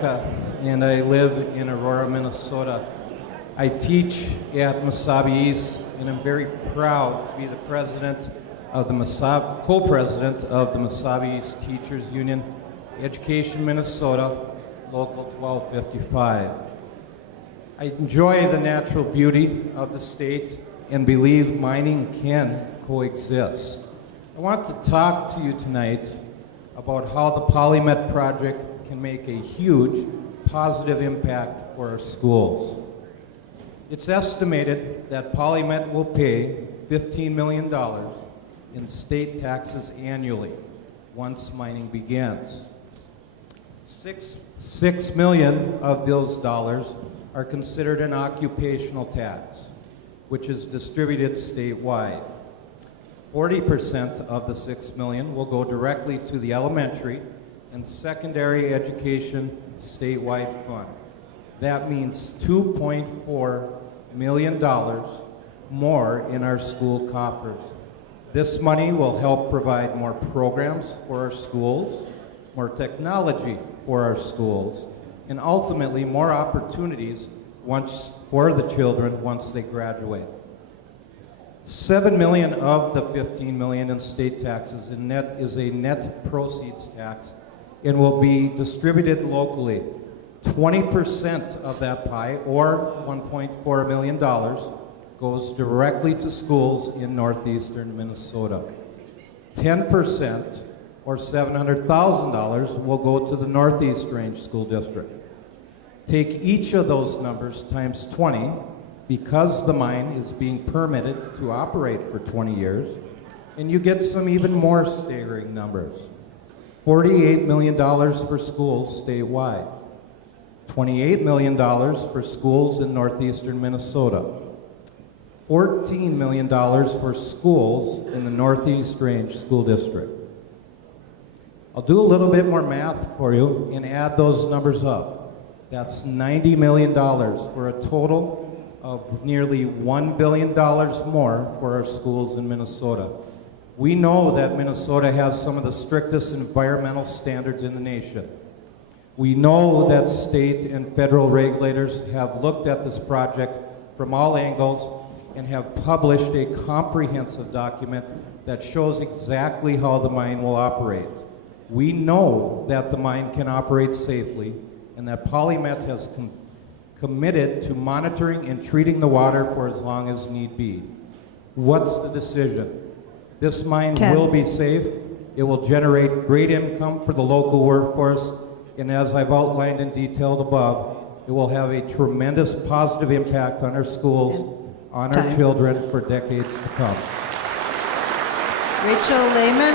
And I live in Aurora, Minnesota. I teach at Mesabi East, and I'm very proud to be the president of the co-president of the Mesabi East Teachers Union, Education Minnesota, Local 1255. I enjoy the natural beauty of the state and believe mining can coexist. I want to talk to you tonight about how the PolyMet project can make a huge positive impact for our schools. It's estimated that PolyMet will pay $15 million in state taxes annually once mining begins. $6 million of those dollars are considered an occupational tax, which is distributed statewide. 40% of the $6 million will go directly to the elementary and secondary education statewide fund. That means $2.4 million more in our school coffers. This money will help provide more programs for our schools, more technology for our schools, and ultimately more opportunities for the children once they graduate. $7 million of the $15 million in state taxes is a net proceeds tax and will be distributed locally. 20% of that pie, or $1.4 million, goes directly to schools in northeastern Minnesota. 10%, or $700,000, will go to the Northeast Range School District. Take each of those numbers times 20, because the mine is being permitted to operate for 20 years, and you get some even more staggering numbers. $48 million for schools statewide, $28 million for schools in northeastern Minnesota, $14 million for schools in the Northeast Range School District. I'll do a little bit more math for you and add those numbers up. That's $90 million for a total of nearly $1 billion more for our schools in Minnesota. We know that Minnesota has some of the strictest environmental standards in the nation. We know that state and federal regulators have looked at this project from all angles and have published a comprehensive document that shows exactly how the mine will operate. We know that the mine can operate safely and that PolyMet has committed to monitoring and treating the water for as long as need be. What's the decision? This mine will be safe. It will generate great income for the local workforce, and as I've outlined in detail above, it will have a tremendous positive impact on our schools, on our children for decades to come. Rachel Lehman.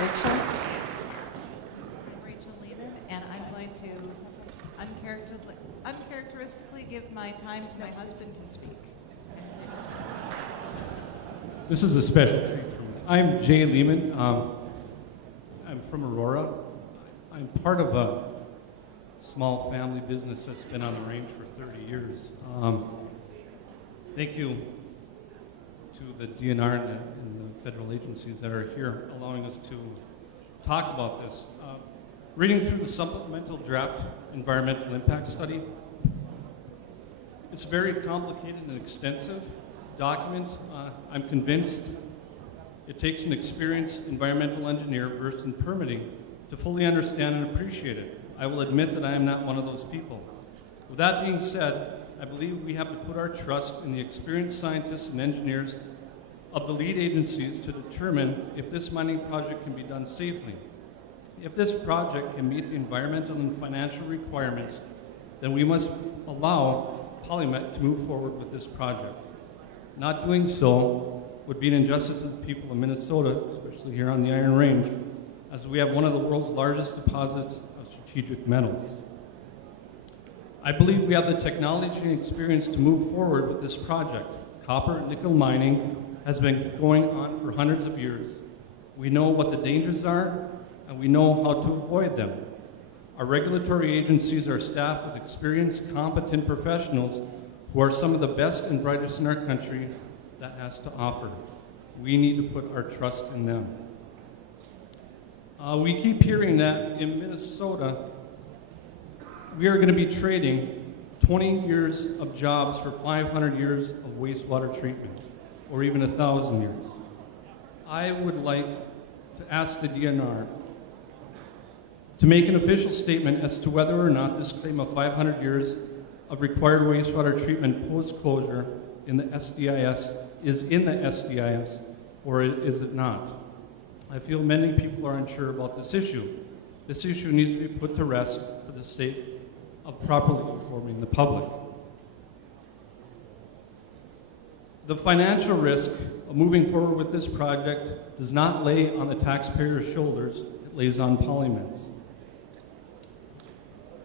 Rachel? I'm Rachel Lehman, and I'm going to uncharacteristically give my time to my husband to speak. This is a special treat for me. I'm Jay Lehman. I'm from Aurora. I'm part of a small family business that's been on the range for 30 years. Thank you to the DNR and the federal agencies that are here allowing us to talk about this. Reading through the supplemental draft environmental impact study, it's very complicated and extensive document. I'm convinced it takes an experienced environmental engineer versed in permitting to fully understand and appreciate it. I will admit that I am not one of those people. With that being said, I believe we have to put our trust in the experienced scientists and engineers of the lead agencies to determine if this mining project can be done safely. If this project can meet the environmental and financial requirements, then we must allow PolyMet to move forward with this project. Not doing so would be an injustice to the people of Minnesota, especially here on the Iron Range, as we have one of the world's largest deposits of strategic metals. I believe we have the technology and experience to move forward with this project. Copper and nickel mining has been going on for hundreds of years. We know what the dangers are, and we know how to avoid them. Our regulatory agencies are staffed with experienced, competent professionals who are some of the best and brightest in our country that has to offer. We need to put our trust in them. We keep hearing that in Minnesota, we are going to be trading 20 years of jobs for 500 years of wastewater treatment, or even 1,000 years. I would like to ask the DNR to make an official statement as to whether or not this claim of 500 years of required wastewater treatment post-closure in the SDIS is in the SDIS, or is it not? I feel many people are unsure about this issue. This issue needs to be put to rest for the sake of properly informing the public. The financial risk of moving forward with this project does not lay on the taxpayers' shoulders, it lays on PolyMet's.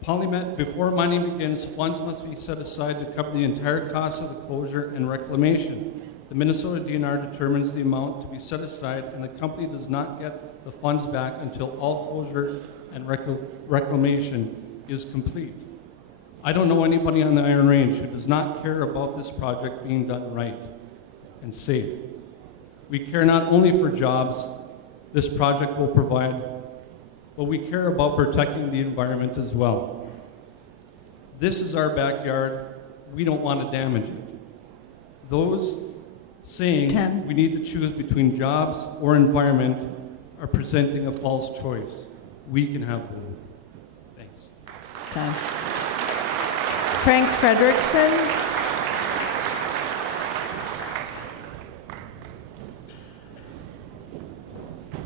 PolyMet, before mining begins, funds must be set aside to cover the entire cost of the closure and reclamation. The Minnesota DNR determines the amount to be set aside, and the company does not get the funds back until all closure and reclamation is complete. I don't know anybody on the Iron Range who does not care about this project being done right and safe. We care not only for jobs this project will provide, but we care about protecting the environment as well. This is our backyard. We don't want to damage it. Those saying 10. we need to choose between jobs or environment are presenting a false choice. We can have both. Thanks. Time. Frank Frederickson.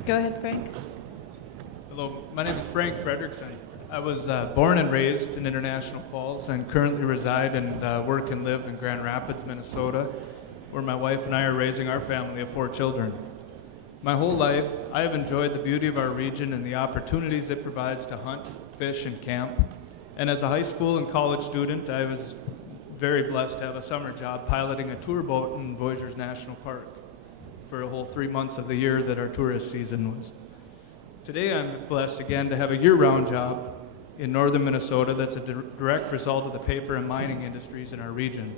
Go ahead, Frank. Hello, my name is Frank Frederickson. I was born and raised in International Falls and currently reside and work and live in Grand Rapids, Minnesota, where my wife and I are raising our family of 4 children. My whole life, I have enjoyed the beauty of our region and the opportunities it provides to hunt, fish, and camp. And as a high school and college student, I was very blessed to have a summer job piloting a tour boat in Voyageurs National Park for a whole 3 months of the year that our tourist season was. Today I'm blessed again to have a year-round job in northern Minnesota that's a direct result of the paper and mining industries in our region.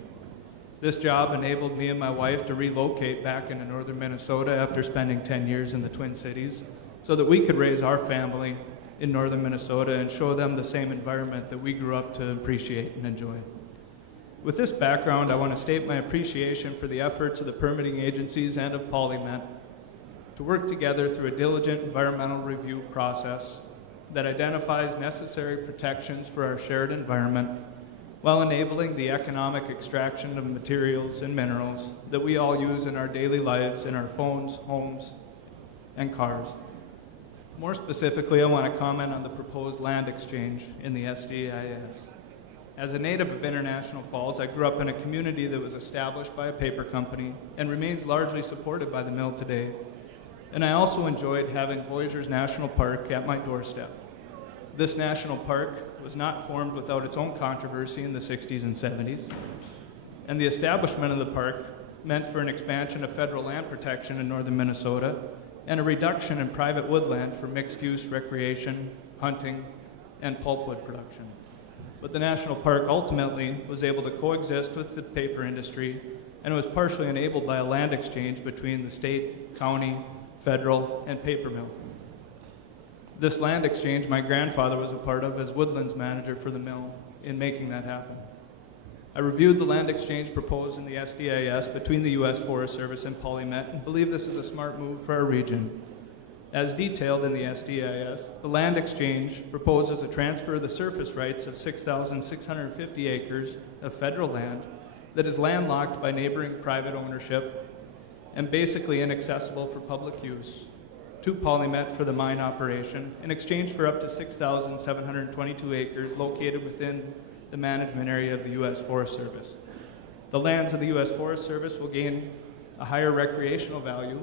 This job enabled me and my wife to relocate back into northern Minnesota after spending 10 years in the Twin Cities so that we could raise our family in northern Minnesota and show them the same environment that we grew up to appreciate and enjoy. With this background, I want to state my appreciation for the efforts of the permitting agencies and of PolyMet to work together through a diligent environmental review process that identifies necessary protections for our shared environment while enabling the economic extraction of materials and minerals that we all use in our daily lives in our phones, homes, and cars. More specifically, I want to comment on the proposed land exchange in the SDIS. As a native of International Falls, I grew up in a community that was established by a paper company and remains largely supported by the mill today. And I also enjoyed having Voyageurs National Park at my doorstep. This national park was not formed without its own controversy in the 60s and 70s. And the establishment of the park meant for an expansion of federal land protection in northern Minnesota and a reduction in private woodland for mixed-use recreation, hunting, and pulpwood production. But the national park ultimately was able to coexist with the paper industry, and it was partially enabled by a land exchange between the state, county, federal, and paper mill. This land exchange my grandfather was a part of as woodlands manager for the mill in making that happen. I reviewed the land exchange proposed in the SDIS between the U.S. Forest Service and PolyMet and believe this is a smart move for our region. As detailed in the SDIS, the land exchange proposes a transfer of the surface rights of 6,650 acres of federal land that is landlocked by neighboring private ownership and basically inaccessible for public use to PolyMet for the mine operation in exchange for up to 6,722 acres located within the management area of the U.S. Forest Service. The lands of the U.S. Forest Service will gain a higher recreational value,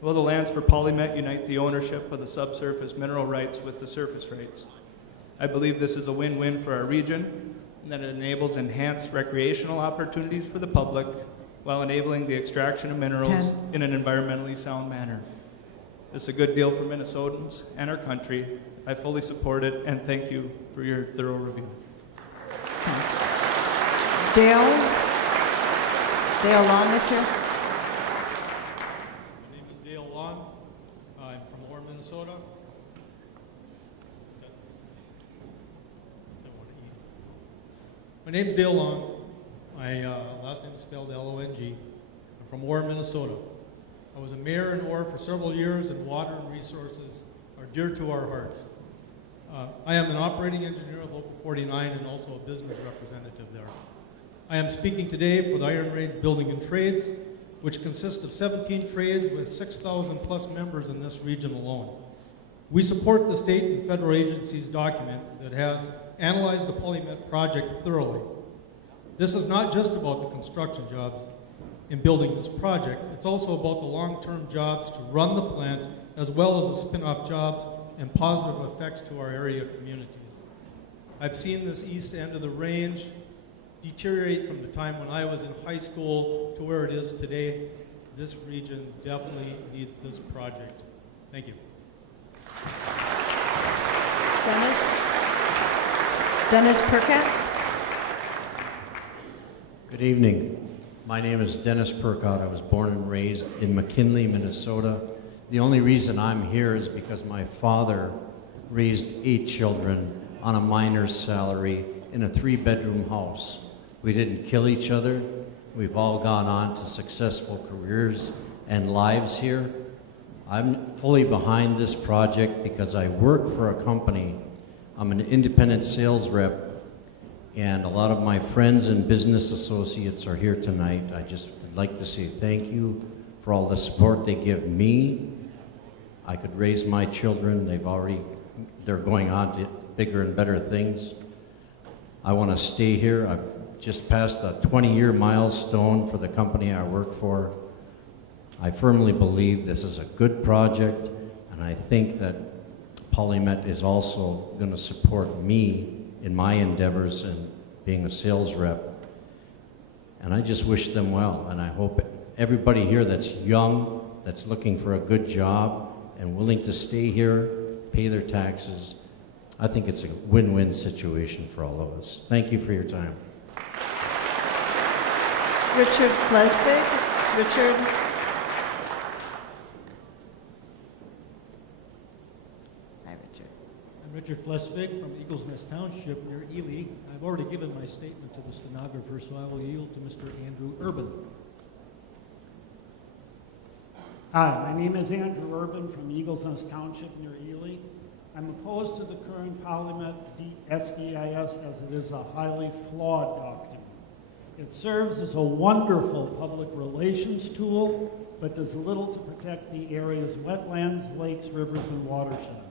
while the lands for PolyMet unite the ownership of the subsurface mineral rights with the surface rights. I believe this is a win-win for our region, and that it enables enhanced recreational opportunities for the public while enabling the extraction of minerals in an environmentally sound manner. This is a good deal for Minnesotans and our country. I fully support it, and thank you for your thorough review. Dale Long is here. My name is Dale Long. I'm from Aurora, Minnesota. My name's Dale Long. My last name is spelled L-O-N-G. I'm from Aurora, Minnesota. I was a mayor in Aurora for several years, and water and resources are dear to our hearts. I am an operating engineer with Local 49 and also a business representative there. I am speaking today for the Iron Range Building and Trades, which consists of 17 trades with 6,000 plus members in this region alone. We support the state and federal agencies' document that has analyzed the PolyMet project thoroughly. This is not just about the construction jobs in building this project, it's also about the long-term jobs to run the plant, as well as the spin-off jobs and positive effects to our area communities. I've seen this east end of the range deteriorate from the time when I was in high school to where it is today. This region definitely needs this project. Thank you. Dennis Perkat. Good evening. My name is Dennis Perkott. I was born and raised in McKinley, Minnesota. The only reason I'm here is because my father raised 8 children on a miner's salary in a 3-bedroom house. We didn't kill each other. We've all gone on to successful careers and lives here. I'm fully behind this project because I work for a company. I'm an independent sales rep, and a lot of my friends and business associates are here tonight. I just would like to say thank you for all the support they give me. I could raise my children. They're going on to bigger and better things. I want to stay here. I've just passed a 20-year milestone for the company I work for. I firmly believe this is a good project, and I think that PolyMet is also going to support me in my endeavors and being a sales rep. And I just wish them well, and I hope everybody here that's young, that's looking for a good job and willing to stay here, pay their taxes, I think it's a win-win situation for all of us. Thank you for your time. Richard Flesvig. It's Richard. Hi, Richard. I'm Richard Flesvig from Eagles Nest Township near Ely. I've already given my statement to the stenographer, so I will yield to Mr. Andrew Urban. Hi, my name is Andrew Urban from Eagles Nest Township near Ely. I'm opposed to the current PolyMet SDIS as it is a highly flawed document. It serves as a wonderful public relations tool, but does little to protect the area's wetlands, lakes, rivers, and watershed.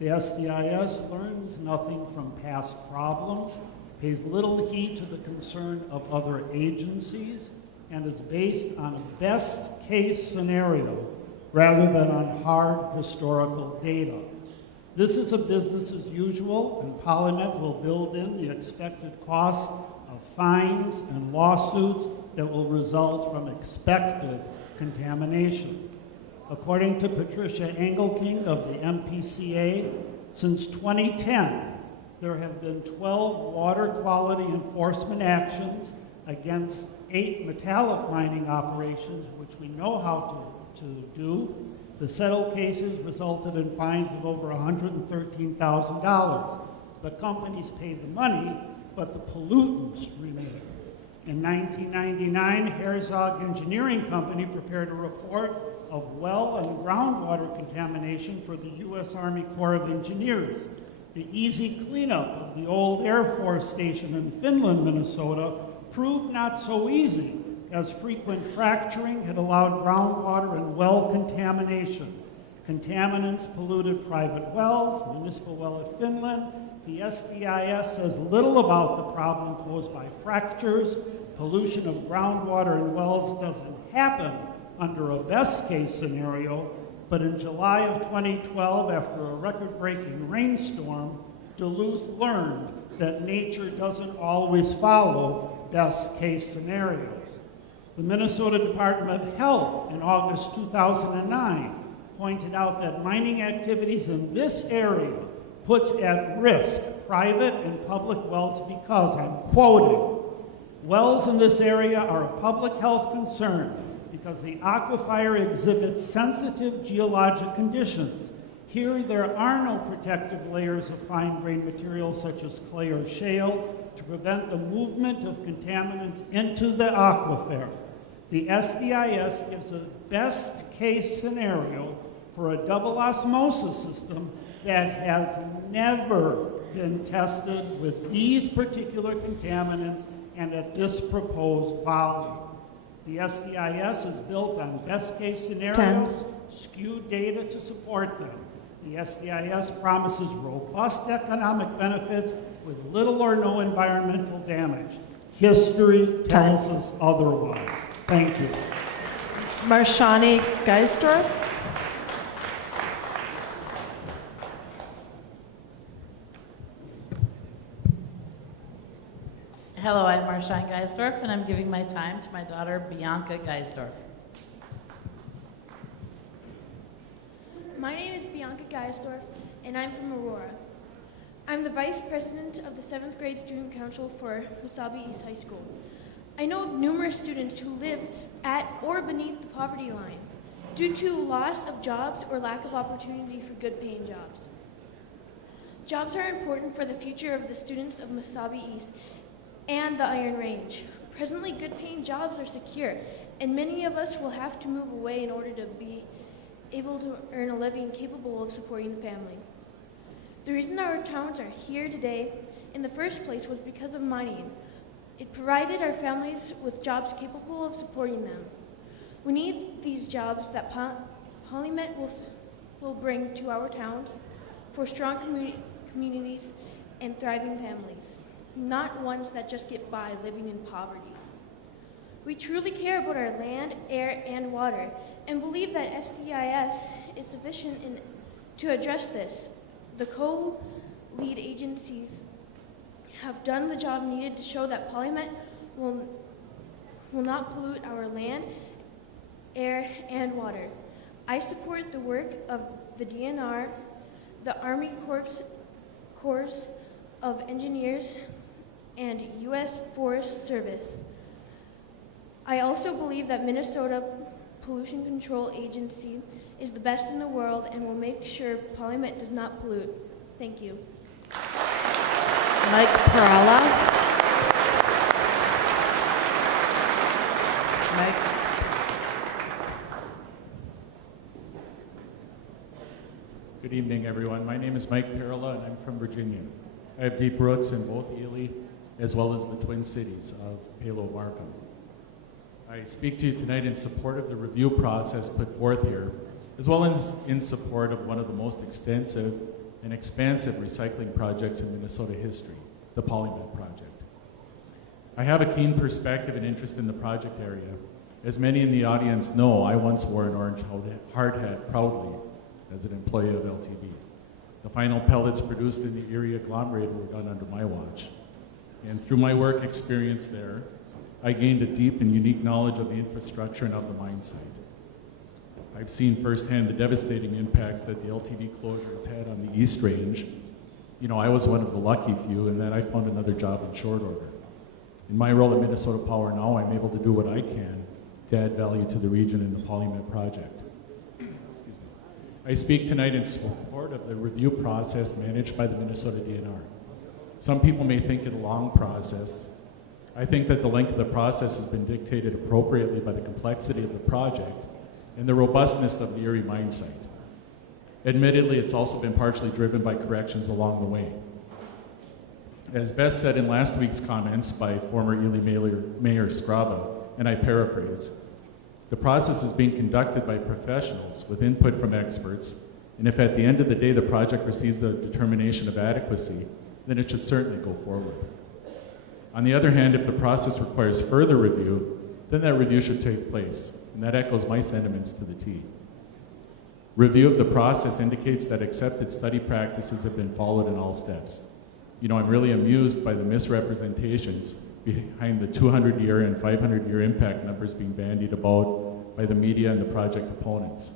The SDIS learns nothing from past problems, pays little heed to the concern of other agencies, and is based on a best-case scenario rather than on hard historical data. This is a business as usual, and PolyMet will build in the expected cost of fines and lawsuits that will result from expected contamination. According to Patricia Engelking of the MPCA, since 2010, there have been 12 water quality enforcement actions against 8 metallic mining operations, which we know how to do. The settled cases resulted in fines of over $113,000. The companies paid the money, but the pollutants remain. In 1999, Herzog Engineering Company prepared a report of well and groundwater contamination for the U.S. Army Corps of Engineers. The easy cleanup of the old Air Force station in Finland, Minnesota, proved not so easy, as frequent fracturing had allowed groundwater and well contamination. Contaminants polluted private wells, municipal well at Finland. The SDIS says little about the problem posed by fractures. Pollution of groundwater and wells doesn't happen under a best-case scenario, but in July of 2012, after a record-breaking rainstorm, Duluth learned that nature doesn't always follow best-case scenarios. The Minnesota Department of Health in August 2009 pointed out that mining activities in this area puts at risk private and public wells because, I'm quoting, wells in this area are a public health concern because the aquifer exhibits sensitive geologic conditions. Here, there are no protective layers of fine-grained materials such as clay or shale to prevent the movement of contaminants into the aquifer. The SDIS gives a best-case scenario for a double osmosis system that has never been tested with these particular contaminants and at this proposed volume. The SDIS is built on best-case scenarios, skewed data to support them. The SDIS promises robust economic benefits with little or no environmental damage. History tells us otherwise. Thank you. Marshani Geisdorf. Hello, I'm Marshawn Geisdorf, and I'm giving my time to my daughter, Bianca Geisdorf. My name is Bianca Geisdorf, and I'm from Aurora. I'm the Vice President of the 7th Grade Student Council for Wasabi East High School. I know of numerous students who live at or beneath the poverty line due to loss of jobs or lack of opportunity for good-paying jobs. Jobs are important for the future of the students of Wasabi East and the Iron Range. Presently, good-paying jobs are secure, and many of us will have to move away in order to be able to earn a living capable of supporting the family. The reason our towns are here today in the first place was because of mining. It provided our families with jobs capable of supporting them. We need these jobs that Polymet will bring to our towns for strong communities and thriving families, not ones that just get by living in poverty. We truly care about our land, air, and water, and believe that SDIS is sufficient to address this. The co-lead agencies have done the job needed to show that Polymet will not pollute our land, air, and water. I support the work of the DNR, the Army Corps of Engineers, and U.S. Forest Service. I also believe that Minnesota Pollution Control Agency is the best in the world and will make sure Polymet does not pollute. Thank you. Mike Perala. Mike. Good evening, everyone. My name is Mike Perala, and I'm from Virginia. I have deep roots in both Ely as well as the Twin Cities of Palo Markham. I speak to you tonight in support of the review process put forth here, as well as in support of one of the most extensive and expansive recycling projects in Minnesota history, the Polymet project. I have a keen perspective and interest in the project area. As many in the audience know, I once wore an orange hard hat proudly as an employee of LTV. The final pellets produced in the Erie agglomerator were done under my watch. And through my work experience there, I gained a deep and unique knowledge of the infrastructure and of the mine site. I've seen firsthand the devastating impacts that the LTV closure has had on the East Range. You know, I was one of the lucky few in that I found another job in short order. In my role at Minnesota Power now, I'm able to do what I can to add value to the region in the Polymet project. I speak tonight in support of the review process managed by the Minnesota DNR. Some people may think it a long process. I think that the length of the process has been dictated appropriately by the complexity of the project and the robustness of the Erie mine site. Admittedly, it's also been partially driven by corrections along the way. As Beth said in last week's comments by former Ely Mayor Scrava, and I paraphrase, the process is being conducted by professionals with input from experts, and if at the end of the day the project receives a determination of adequacy, then it should certainly go forward. On the other hand, if the process requires further review, then that review should take place, and that echoes my sentiments to the T. Review of the process indicates that accepted study practices have been followed in all steps. You know, I'm really amused by the misrepresentations behind the 200-year and 500-year impact numbers being bandied about by the media and the project opponents.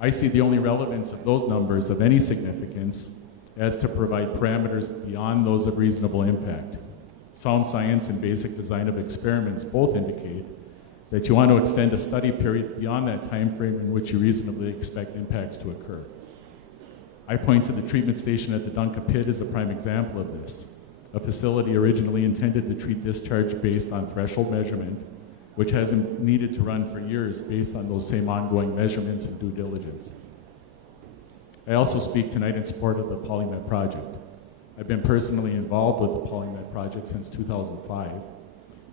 I see the only relevance of those numbers of any significance as to provide parameters beyond those of reasonable impact. Sound science and basic design of experiments both indicate that you want to extend a study period beyond that time frame in which you reasonably expect impacts to occur. I point to the treatment station at the Duncan Pit as a prime example of this. A facility originally intended to treat discharge based on threshold measurement, which hasn't needed to run for years based on those same ongoing measurements and due diligence. I also speak tonight in support of the PolyMet project. I've been personally involved with the PolyMet project since 2005,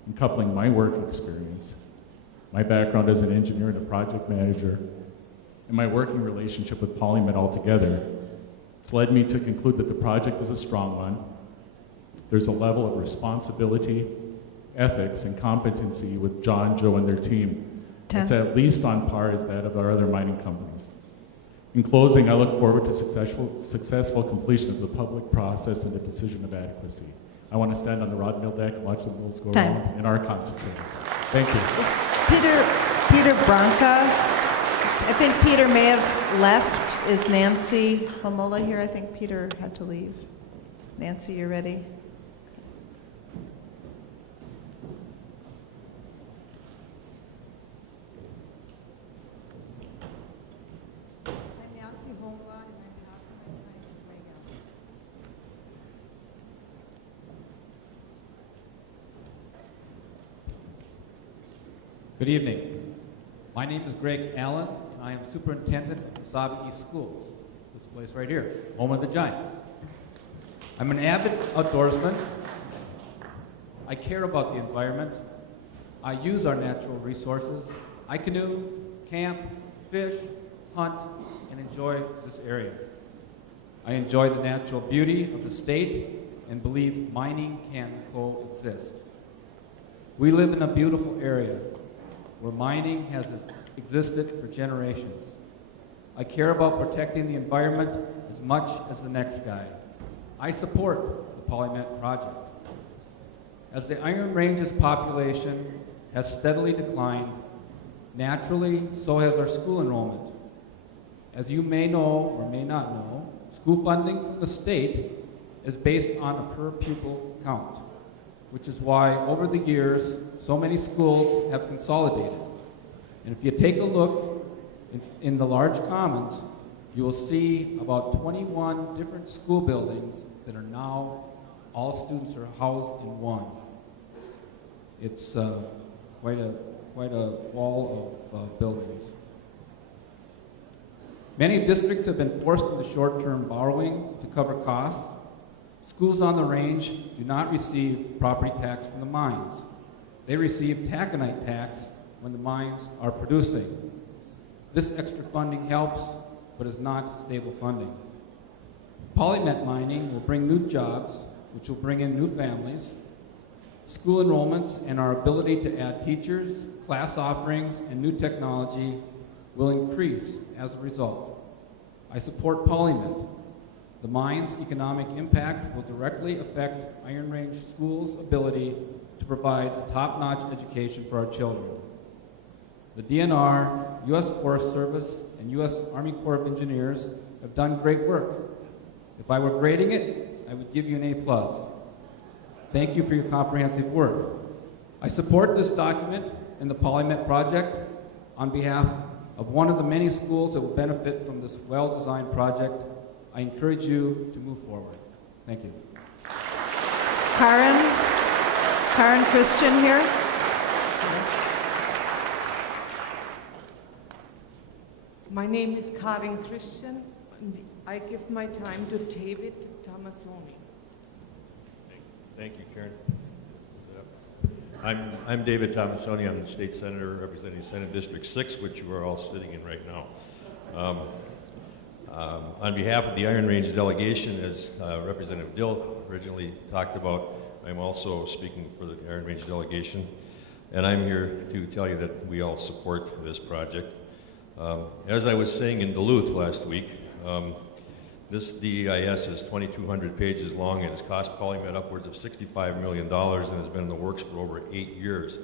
and coupling my work experience, my background as an engineer and a project manager, and my working relationship with PolyMet altogether, it's led me to conclude that the project is a strong one. There's a level of responsibility, ethics, and competency with John, Joe, and their team that's at least on par as that of our other mining companies. In closing, I look forward to successful completion of the public process and the decision of adequacy. I want to stand on the rod mill deck and watch the mills go around in our concentrator. Thank you. Peter Branca, I think Peter may have left. Is Nancy Homola here? I think Peter had to leave. Nancy, you ready? Good evening. My name is Greg Allen, and I am superintendent of Wasabi East Schools, this place right here, home of the Giants. I'm an avid outdoorsman. I care about the environment. I use our natural resources. I canoe, camp, fish, hunt, and enjoy this area. I enjoy the natural beauty of the state and believe mining can coexist. We live in a beautiful area where mining has existed for generations. I care about protecting the environment as much as the next guy. I support the PolyMet project. As the Iron Range's population has steadily declined, naturally, so has our school enrollment. As you may know or may not know, school funding from the state is based on a per pupil count, which is why over the years, so many schools have consolidated. And if you take a look in the large commons, you will see about 21 different school buildings that are now, all students are housed in one. It's quite a wall of buildings. Many districts have been forced into short-term borrowing to cover costs. Schools on the range do not receive property tax from the mines. They receive taconite tax when the mines are producing. This extra funding helps, but is not stable funding. PolyMet mining will bring new jobs, which will bring in new families. School enrollments and our ability to add teachers, class offerings, and new technology will increase as a result. I support PolyMet. The mine's economic impact will directly affect Iron Range Schools' ability to provide a top-notch education for our children. The DNR, U.S. Forest Service, and U.S. Army Corps of Engineers have done great work. If I were grading it, I would give you an A+. Thank you for your comprehensive work. I support this document and the PolyMet project on behalf of one of the many schools that will benefit from this well-designed project. I encourage you to move forward. Thank you. Karen? Is Karen Christian here? My name is Karen Christian, and I give my time to David Tomasoni. Thank you, Karen. I'm David Tomasoni. I'm the state senator representing Senate District 6, which you are all sitting in right now. On behalf of the Iron Range delegation, as Representative Dill originally talked about, I'm also speaking for the Iron Range delegation, and I'm here to tell you that we all support this project. As I was saying in Duluth last week, this DEIS is 2,200 pages long and has cost PolyMet upwards of $65 million and has been in the works for over 8 years.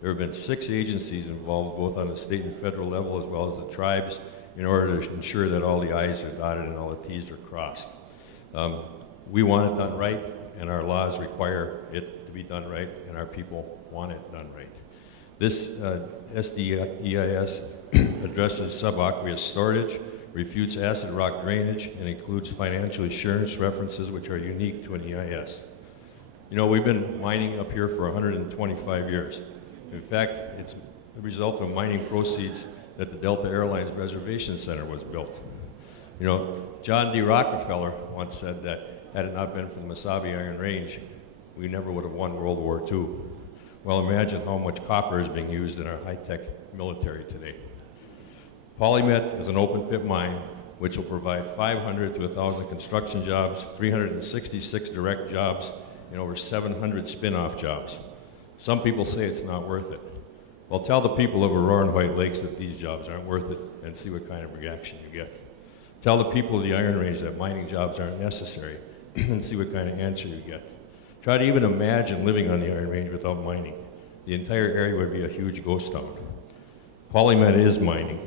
There have been 6 agencies involved, both on the state and federal level, as well as the tribes, in order to ensure that all the I's are dotted and all the T's are crossed. We want it done right, and our laws require it to be done right, and our people want it done right. This SDEIS addresses subaqueous storage, refutes acid rock drainage, and includes financial assurance references which are unique to an EIS. You know, we've been mining up here for 125 years. In fact, it's the result of mining proceeds that the Delta Airlines Reservation Center was built. You know, John D. Rockefeller once said that had it not been for the Mesabi Iron Range, we never would have won World War II. Well, imagine how much copper is being used in our high-tech military today. PolyMet is an open-pit mine which will provide 500 to 1,000 construction jobs, 366 direct jobs, and over 700 spin-off jobs. Some people say it's not worth it. Well, tell the people of Aurora and White Lakes that these jobs aren't worth it and see what kind of reaction you get. Tell the people of the Iron Range that mining jobs aren't necessary and see what kind of answer you get. Try to even imagine living on the Iron Range without mining. The entire area would be a huge ghost town. PolyMet is mining.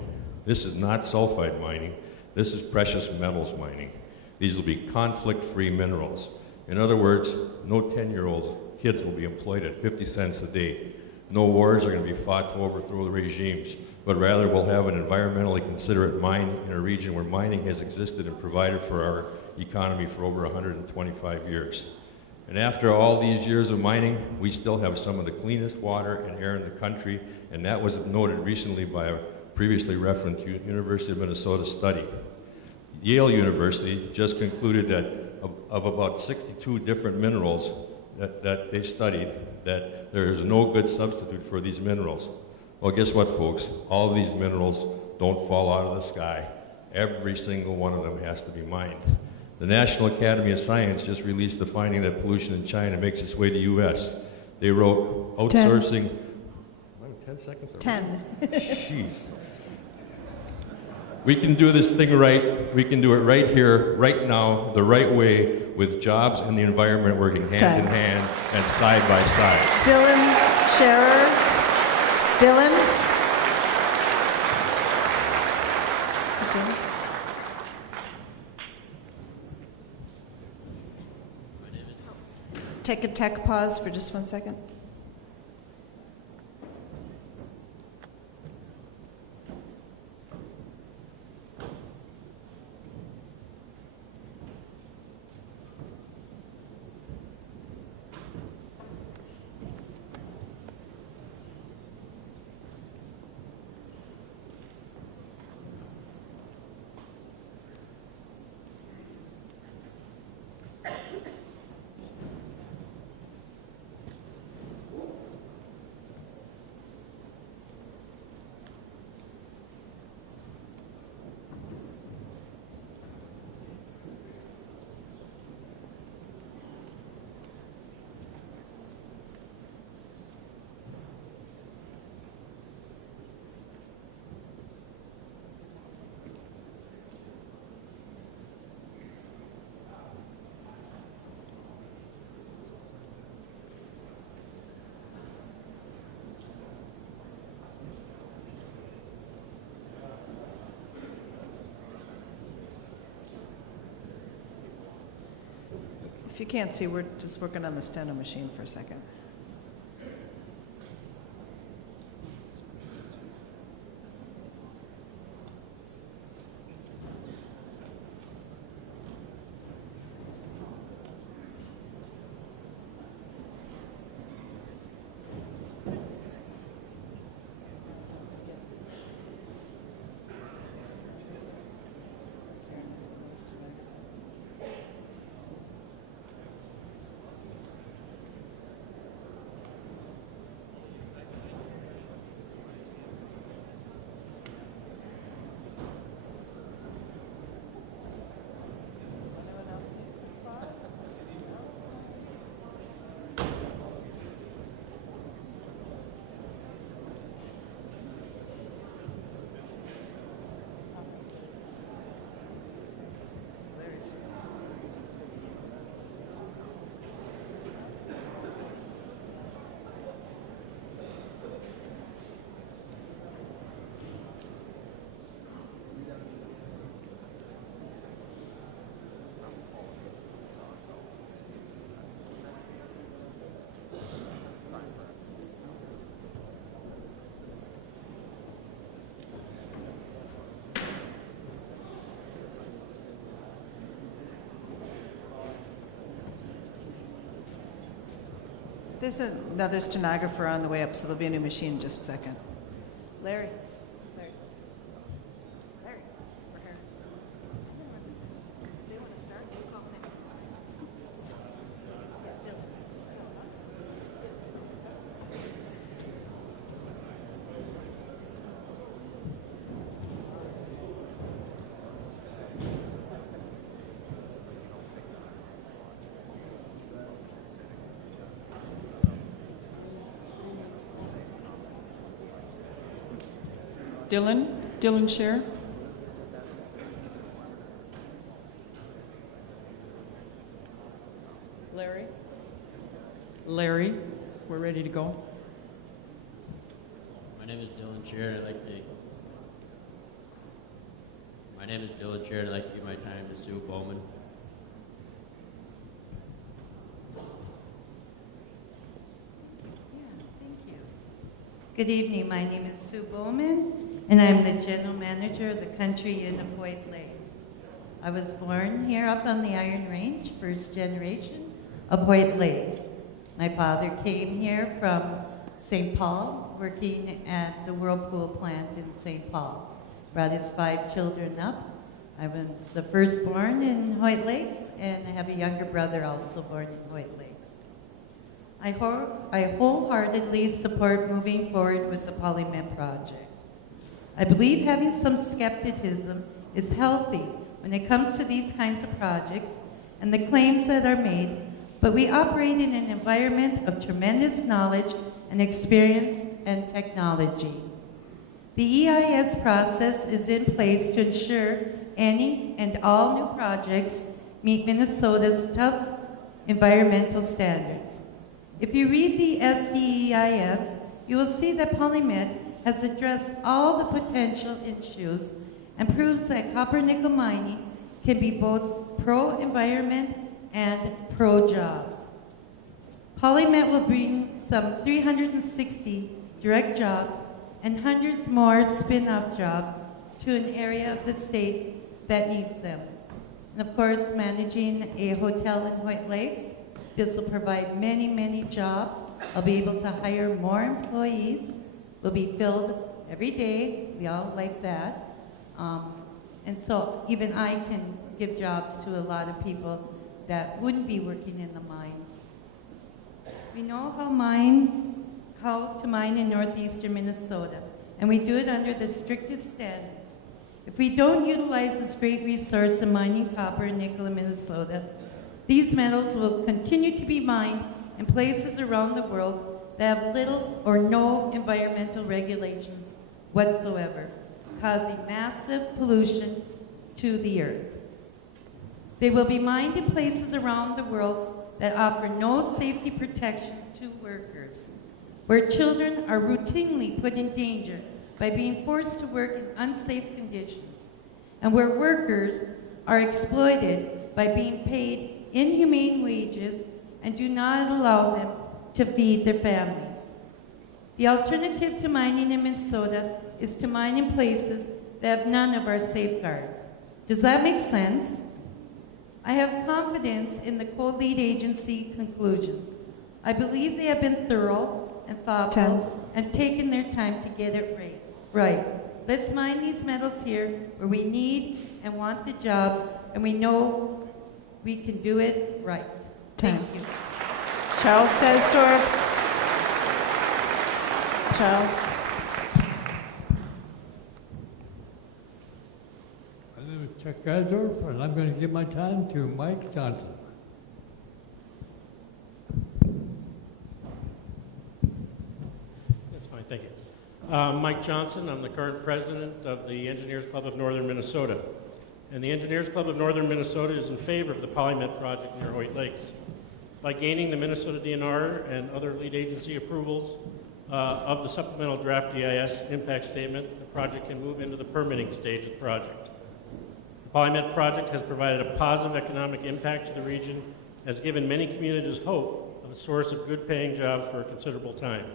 This is not sulfide mining. This is precious metals mining. These will be conflict-free minerals. In other words, no 10-year-old kids will be employed at 50 cents a day. No wars are going to be fought to overthrow the regimes, but rather we'll have an environmentally considerate mine in a region where mining has existed and provided for our economy for over 125 years. And after all these years of mining, we still have some of the cleanest water and air in the country, and that was noted recently by a previously referenced University of Minnesota study. Yale University just concluded that of about 62 different minerals that they studied, that there is no good substitute for these minerals. Well, guess what, folks? All of these minerals don't fall out of the sky. Every single one of them has to be mined. The National Academy of Science just released the finding that pollution in China makes its way to U.S. They wrote outsourcing. 10 seconds? 10. Jeez. We can do this thing right. We can do it right here, right now, the right way, with jobs and the environment working hand in hand and side by side. Dylan Scherer. Dylan? Take a tech pause for just 1 second. If you can't see, we're just working on the steno machine for a second. There's another stenographer on the way up, so there'll be a new machine in just a second. Larry. Larry. Larry. We're here. They want to start? You call next. Yeah, Dylan. Dylan Scher. Larry, we're ready to go. My name is Dylan Chair, and I'd like to give my time to Sue Bowman. Good evening. My name is Sue Bowman, and I'm the General Manager of the Country Inn of White Lakes. I was born here up on the Iron Range, first generation of White Lakes. My father came here from St. Paul, working at the Whirlpool plant in St. Paul. Brought his 5 children up. I was the firstborn in White Lakes, and I have a younger brother also born in White Lakes. I wholeheartedly support moving forward with the PolyMet project. I believe having some skepticism is healthy when it comes to these kinds of projects and the claims that are made, but we operate in an environment of tremendous knowledge and experience and technology. The EIS process is in place to ensure any and all new projects meet Minnesota's tough environmental standards. If you read the SDEIS, you will see that PolyMet has addressed all the potential issues and proves that copper-nickel mining can be both pro-environment and pro-jobs. PolyMet will bring some 360 direct jobs and hundreds more spin-off jobs to an area of the state that needs them. And of course, managing a hotel in White Lakes, this will provide many, many jobs. I'll be able to hire more employees. Will be filled every day. We all like that. And so even I can give jobs to a lot of people that wouldn't be working in the mines. We know how to mine in northeastern Minnesota, and we do it under the strictest standards. If we don't utilize this great resource in mining copper and nickel in Minnesota, these metals will continue to be mined in places around the world that have little or no environmental regulations whatsoever, causing massive pollution to the earth. They will be mined in places around the world that offer no safety protection to workers, where children are routinely put in danger by being forced to work in unsafe conditions, and where workers are exploited by being paid inhumane wages and do not allow them to feed their families. The alternative to mining in Minnesota is to mine in places that have none of our safeguards. Does that make sense? I have confidence in the co-lead agency conclusions. I believe they have been thorough and thoughtful and taken their time to get it right. Let's mine these metals here where we need and want the jobs, and we know we can do it right. Thank you. Charles Geisdorf. Charles. My name is Chuck Geisdorf, and I'm going to give my time to Mike Johnson. That's fine, thank you. Mike Johnson, I'm the current president of the Engineers Club of Northern Minnesota. And the Engineers Club of Northern Minnesota is in favor of the PolyMet project near White Lakes. By gaining the Minnesota DNR and other lead agency approvals of the supplemental draft EIS impact statement, the project can move into the permitting stage of the project. The PolyMet project has provided a positive economic impact to the region, has given many communities hope of a source of good paying jobs for a considerable time.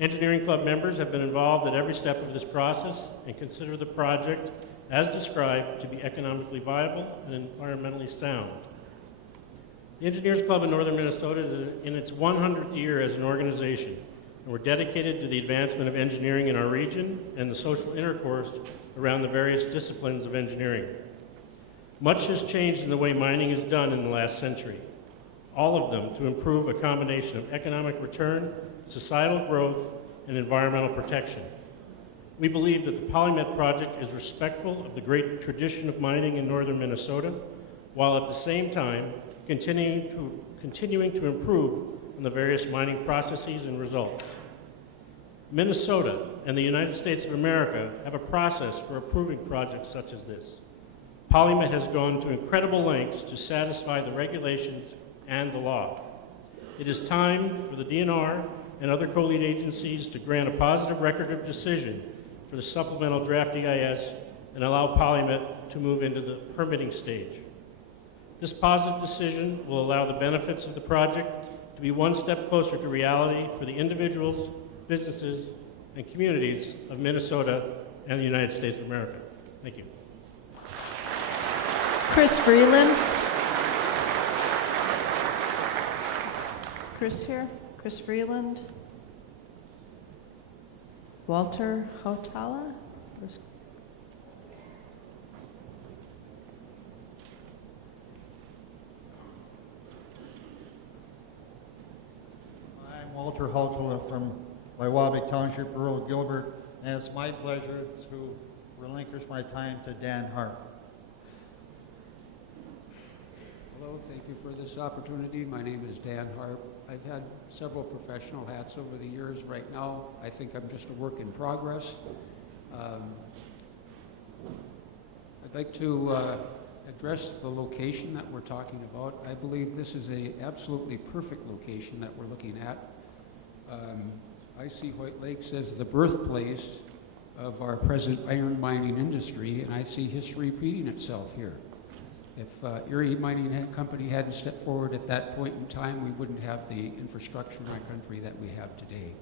Engineering Club members have been involved at every step of this process and consider the project, as described, to be economically viable and environmentally sound. The Engineers Club of Northern Minnesota is in its 100th year as an organization, and we're dedicated to the advancement of engineering in our region and the social intercourse around the various disciplines of engineering. Much has changed in the way mining is done in the last century, all of them to improve a combination of economic return, societal growth, and environmental protection. We believe that the PolyMet project is respectful of the great tradition of mining in northern Minnesota, while at the same time continuing to improve on the various mining processes and results. Minnesota and the United States of America have a process for approving projects such as this. PolyMet has gone to incredible lengths to satisfy the regulations and the law. It is time for the DNR and other co-lead agencies to grant a positive record of decision for the supplemental draft EIS and allow PolyMet to move into the permitting stage. This positive decision will allow the benefits of the project to be one step closer to reality for the individuals, businesses, and communities of Minnesota and the United States of America. Thank you. Chris Freeland. Is Chris here? Chris Freeland. Walter Hautala. I'm Walter Hautala from Waiwabic Township, rural Gilbert, and it's my pleasure to relinquish my time to Dan Hart. Hello, thank you for this opportunity. My name is Dan Harp. I've had several professional hats over the years. Right now, I think I'm just a work in progress. I'd like to address the location that we're talking about. I believe this is an absolutely perfect location that we're looking at. I see Hoyt Lakes as the birthplace of our present iron mining industry, and I see history repeating itself here. If Erie Mining Company hadn't stepped forward at that point in time, we wouldn't have the infrastructure in our country that we have today.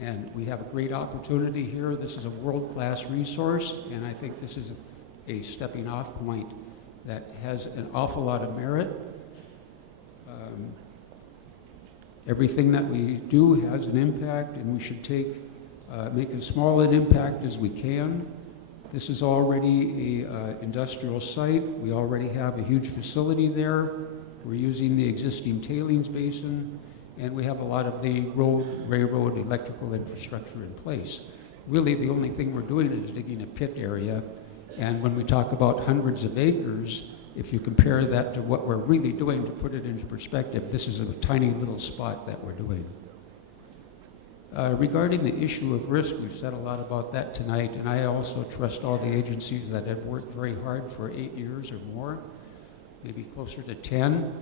And we have a great opportunity here. This is a world-class resource, and I think this is a stepping off point that has an awful lot of merit. Everything that we do has an impact, and we should make as small an impact as we can. This is already an industrial site. We already have a huge facility there. We're using the existing tailings basin, and we have a lot of the road, railroad, electrical infrastructure in place. Really, the only thing we're doing is digging a pit area, and when we talk about hundreds of acres, if you compare that to what we're really doing, to put it into perspective, this is a tiny little spot that we're doing. Regarding the issue of risk, we've said a lot about that tonight, and I also trust all the agencies that have worked very hard for 8 years or more, maybe closer to 10,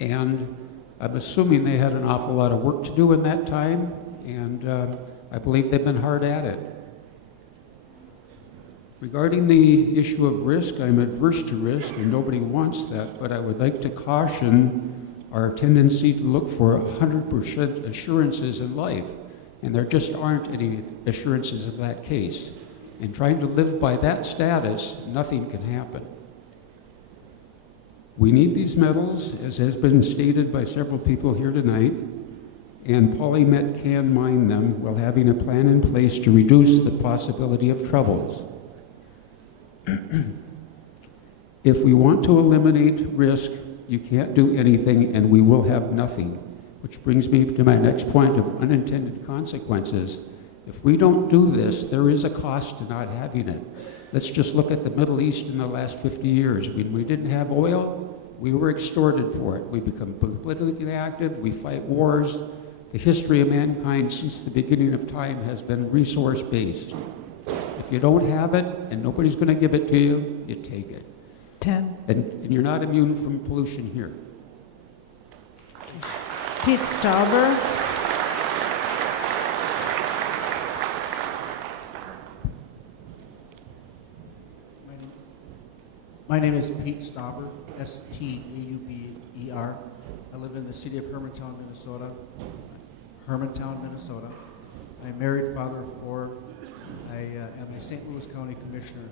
and I'm assuming they had an awful lot of work to do in that time, and I believe they've been hard at it. Regarding the issue of risk, I'm adverse to risk, and nobody wants that, but I would like to caution our tendency to look for 100% assurances in life, and there just aren't any assurances of that case. In trying to live by that status, nothing can happen. We need these metals, as has been stated by several people here tonight, and PolyMet can mine them while having a plan in place to reduce the possibility of troubles. If we want to eliminate risk, you can't do anything and we will have nothing. Which brings me to my next point of unintended consequences. If we don't do this, there is a cost to not having it. Let's just look at the Middle East in the last 50 years. When we didn't have oil, we were extorted for it. We become politically active, we fight wars. The history of mankind since the beginning of time has been resource-based. If you don't have it and nobody's going to give it to you, you take it. 10. And you're not immune from pollution here. Pete Stauber. My name is Pete Stauber, S-T-A-U-B-E-R. I live in the city of Hermantown, Minnesota. I'm married, father of 4. I am a St. Louis County Commissioner.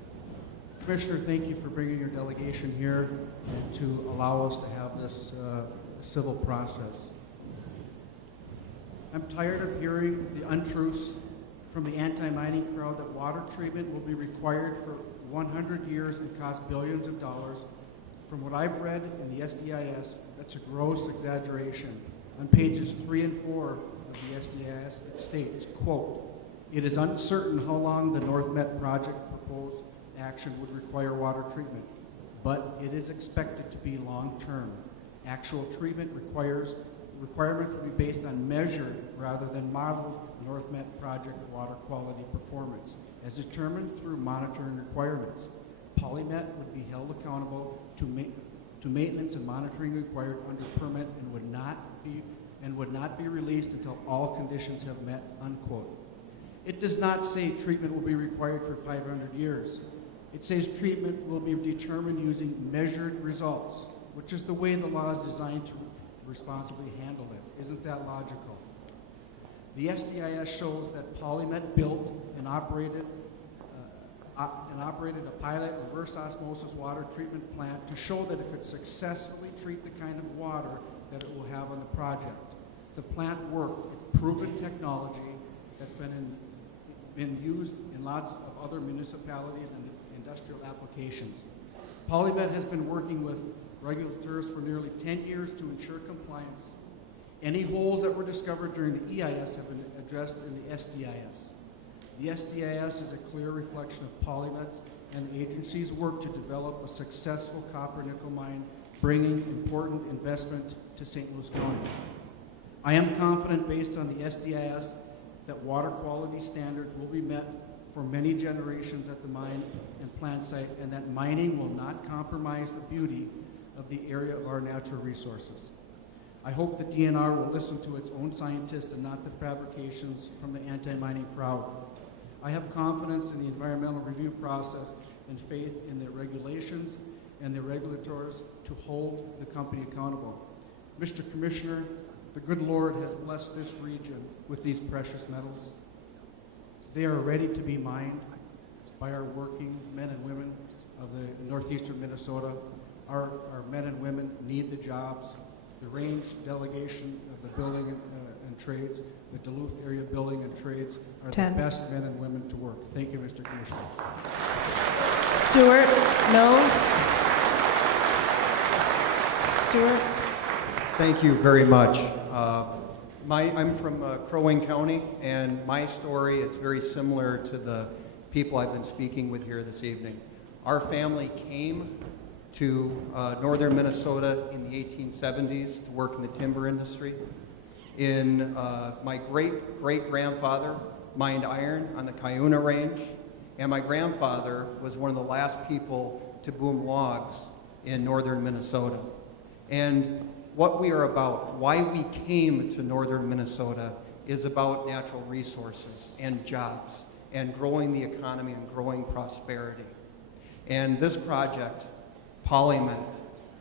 Commissioner, thank you for bringing your delegation here and to allow us to have this civil process. I'm tired of hearing the untruths from the anti-mining crowd that water treatment will be required for 100 years and cost billions of dollars. From what I've read in the SDIS, that's a gross exaggeration. On pages 3 and 4 of the SDIS, it states, quote, "It is uncertain how long the North Met project proposed action would require water treatment, but it is expected to be long-term. Actual treatment requirements will be based on measured rather than modeled North Met project water quality performance, as determined through monitoring requirements. Polymet would be held accountable to maintenance and monitoring required under permit and would not be released until all conditions have met," unquote. It does not say treatment will be required for 500 years. It says treatment will be determined using measured results, which is the way the law is designed to responsibly handle it. Isn't that logical? The SDIS shows that Polymet built and operated a pilot reverse osmosis water treatment plant to show that it could successfully treat the kind of water that it will have on the project. The plant worked. It's proven technology that's been used in lots of other municipalities and industrial applications. Polymet has been working with regulators for nearly 10 years to ensure compliance. Any holes that were discovered during the EIS have been addressed in the SDIS. The SDIS is a clear reflection of Polymet's and the agency's work to develop a successful copper-nickel mine, bringing important investment to St. Louis County. I am confident, based on the SDIS, that water quality standards will be met for many generations at the mine and plant site, and that mining will not compromise the beauty of the area of our natural resources. I hope the DNR will listen to its own scientists and not the fabrications from the anti-mining crowd. I have confidence in the environmental review process and faith in the regulations and the regulators to hold the company accountable. Mr. Commissioner, the good Lord has blessed this region with these precious metals. They are ready to be mined by our working men and women of the northeastern Minnesota. Our men and women need the jobs. The range delegation of the building and trades, the Duluth area building and trades are 10. the best men and women to work. Thank you, Mr. Commissioner. Stuart Mills. Stuart. Thank you very much. I'm from Crow Wing County, and my story is very similar to the people I've been speaking with here this evening. Our family came to northern Minnesota in the 1870s to work in the timber industry. My great-great-grandfather mined iron on the Cuyuna Range, and my grandfather was one of the last people to boom logs in northern Minnesota. And what we are about, why we came to northern Minnesota, is about natural resources and jobs and growing the economy and growing prosperity. And this project, Polymet,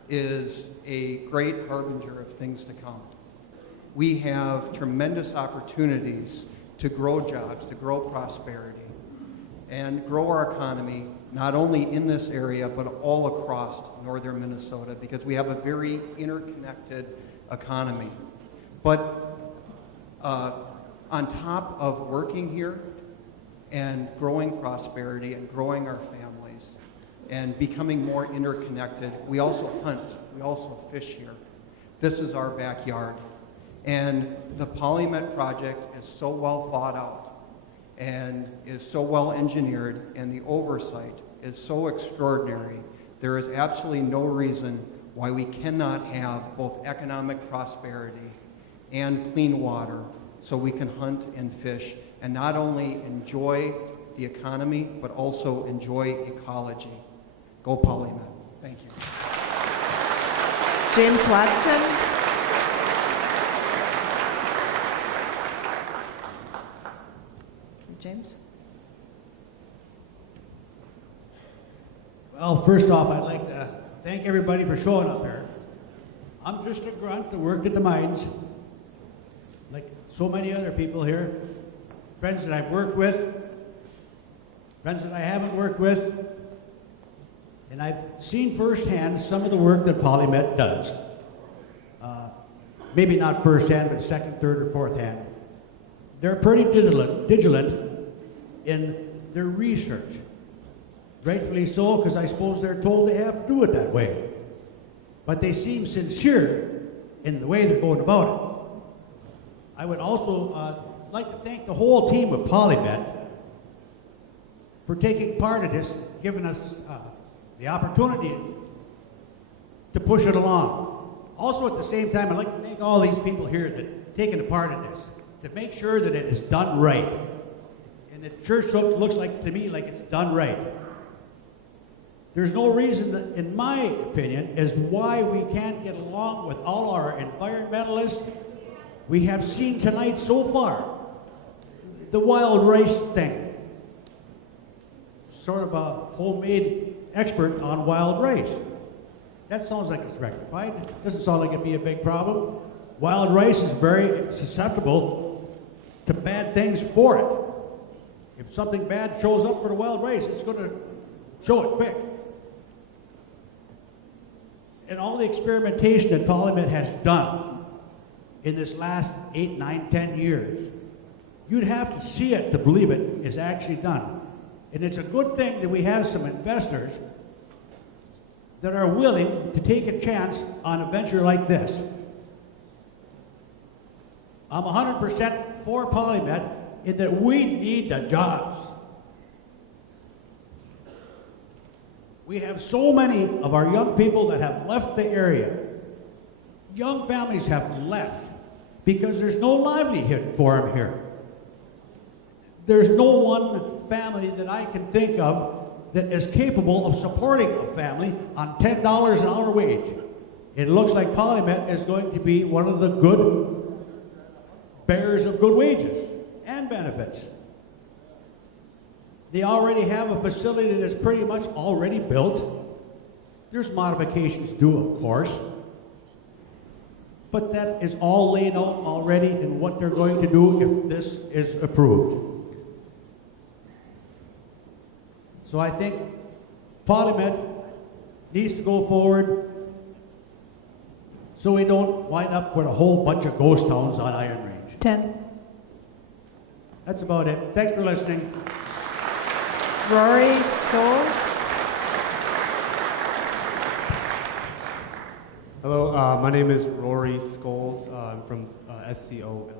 is a great harbinger of things to come. We have tremendous opportunities to grow jobs, to grow prosperity, and grow our economy, not only in this area, but all across northern Minnesota, because we have a very interconnected economy. But on top of working here and growing prosperity and growing our families and becoming more interconnected, we also hunt, we also fish here. This is our backyard. And the Polymet project is so well thought out and is so well engineered, and the oversight is so extraordinary. There is absolutely no reason why we cannot have both economic prosperity and clean water so we can hunt and fish and not only enjoy the economy, but also enjoy ecology. Go Polymet. Thank you. James Watson. James? Well, first off, I'd like to thank everybody for showing up here. I'm just a grunt that worked at the mines, like so many other people here. Friends that I've worked with, friends that I haven't worked with. And I've seen firsthand some of the work that PolyMet does. Maybe not firsthand, but second, third, or fourth hand. They're pretty vigilant in their research. Rightfully so, because I suppose they're told they have to do it that way. But they seem sincere in the way they're going about it. I would also like to thank the whole team of PolyMet for taking part in this, giving us the opportunity to push it along. Also, at the same time, I'd like to thank all these people here that have taken a part in this, to make sure that it is done right. And the church looks like, to me, like it's done right. There's no reason, in my opinion, as why we can't get along with all our environmentalists. We have seen tonight so far the wild rice thing. Sort of a homemade expert on wild rice. That sounds like it's rectified. Doesn't sound like it'd be a big problem. Wild rice is very susceptible to bad things for it. If something bad shows up for the wild rice, it's going to show it quick. And all the experimentation that PolyMet has done in this last 8, 9, 10 years, you'd have to see it to believe it is actually done. And it's a good thing that we have some investors that are willing to take a chance on a venture like this. I'm 100% for PolyMet in that we need the jobs. We have so many of our young people that have left the area. Young families have left because there's no livelihood for them here. There's no one family that I can think of that is capable of supporting a family on $10 an hour wage. It looks like PolyMet is going to be one of the good bearers of good wages and benefits. They already have a facility that is pretty much already built. There's modifications due, of course. But that is all laid out already in what they're going to do if this is approved. So I think PolyMet needs to go forward so we don't wind up with a whole bunch of ghost towns on Iron Range. 10. That's about it. Thanks for listening. Rory Scholes. Hello, my name is Rory Scholes. I'm from SCOLES.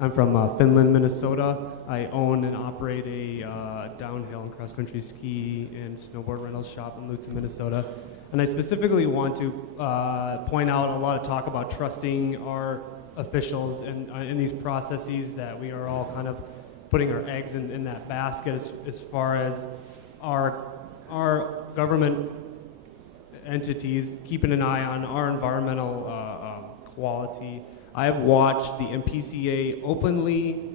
I'm from Finland, Minnesota. I own and operate a downhill and cross-country ski and snowboard rental shop in Lutzen, Minnesota. And I specifically want to point out a lot of talk about trusting our officials and in these processes, that we are all kind of putting our eggs in that basket as far as our government entities keeping an eye on our environmental quality. I have watched the MPCA openly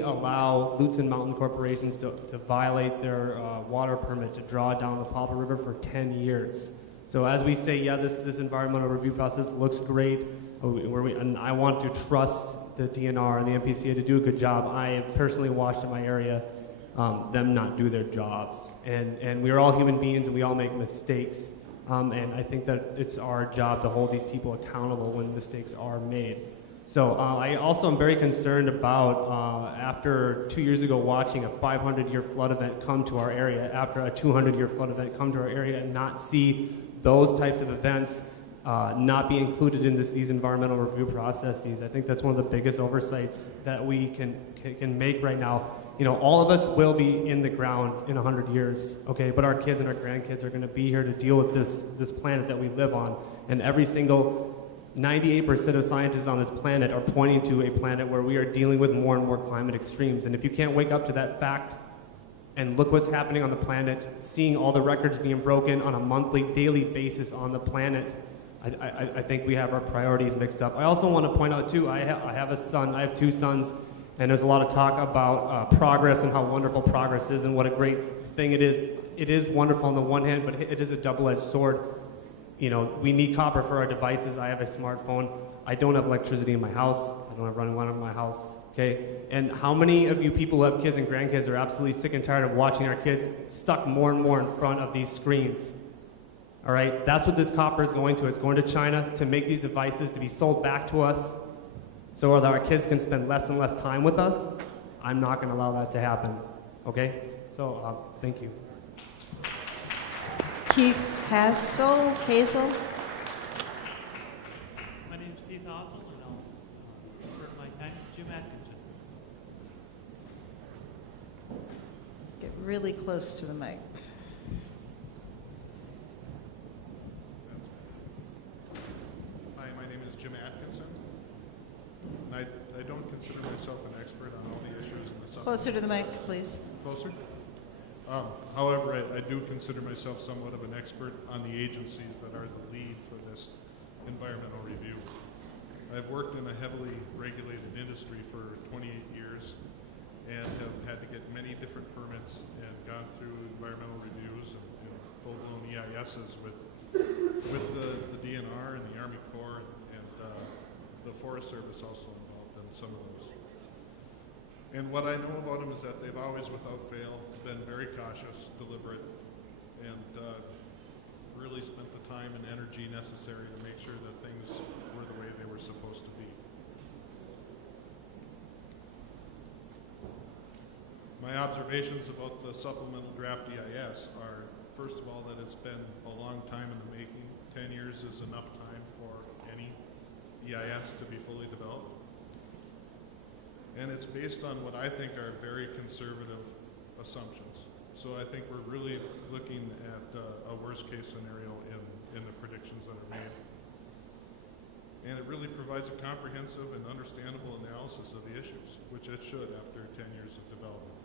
allow Lutzen Mountain corporations to violate their water permit to draw down the Papa River for 10 years. So as we say, yeah, this environmental review process looks great, and I want to trust the DNR and the MPCA to do a good job. I have personally watched in my area them not do their jobs. And we are all human beings and we all make mistakes. And I think that it's our job to hold these people accountable when mistakes are made. So I also am very concerned about, after 2 years ago, watching a 500-year flood event come to our area, after a 200-year flood event come to our area, and not see those types of events not be included in these environmental review processes. I think that's one of the biggest oversights that we can make right now. You know, all of us will be in the ground in 100 years, okay? But our kids and our grandkids are going to be here to deal with this planet that we live on. And every single 98% of scientists on this planet are pointing to a planet where we are dealing with more and more climate extremes. And if you can't wake up to that fact and look what's happening on the planet, seeing all the records being broken on a monthly, daily basis on the planet, I think we have our priorities mixed up. I also want to point out too, I have a son, I have 2 sons, and there's a lot of talk about progress and how wonderful progress is and what a great thing it is. It is wonderful on the one hand, but it is a double-edged sword. You know, we need copper for our devices. I have a smartphone. I don't have electricity in my house. I don't have running water in my house. okay? And how many of you people who have kids and grandkids are absolutely sick and tired of watching our kids stuck more and more in front of these screens? All right, that's what this copper is going to. It's going to China to make these devices to be sold back to us so that our kids can spend less and less time with us. I'm not going to allow that to happen, okay? So, thank you. Keith Hazel. My name is Keith Hazel, and I'll start my time with Jim Atkinson. Get really close to the mic. Hi, my name is Jim Atkinson. And I don't consider myself an expert on all the issues in the subject. Closer to the mic, please. Closer? However, I do consider myself somewhat of an expert on the agencies that are the lead for this environmental review. I've worked in a heavily regulated industry for 28 years and have had to get many different permits and gone through environmental reviews and full-blown EISs with the DNR and the Army Corps and the Forest Service also involved in some of those. And what I know about them is that they've always, without fail, been very cautious, deliberate, and really spent the time and energy necessary to make sure that things were the way they were supposed to be. My observations about the supplemental draft EIS are, first of all, that it's been a long time in the making. 10 years is enough time for any EIS to be fully developed. And it's based on what I think are very conservative assumptions. So I think we're really looking at a worst-case scenario in the predictions that are made. And it really provides a comprehensive and understandable analysis of the issues, which it should after 10 years of development.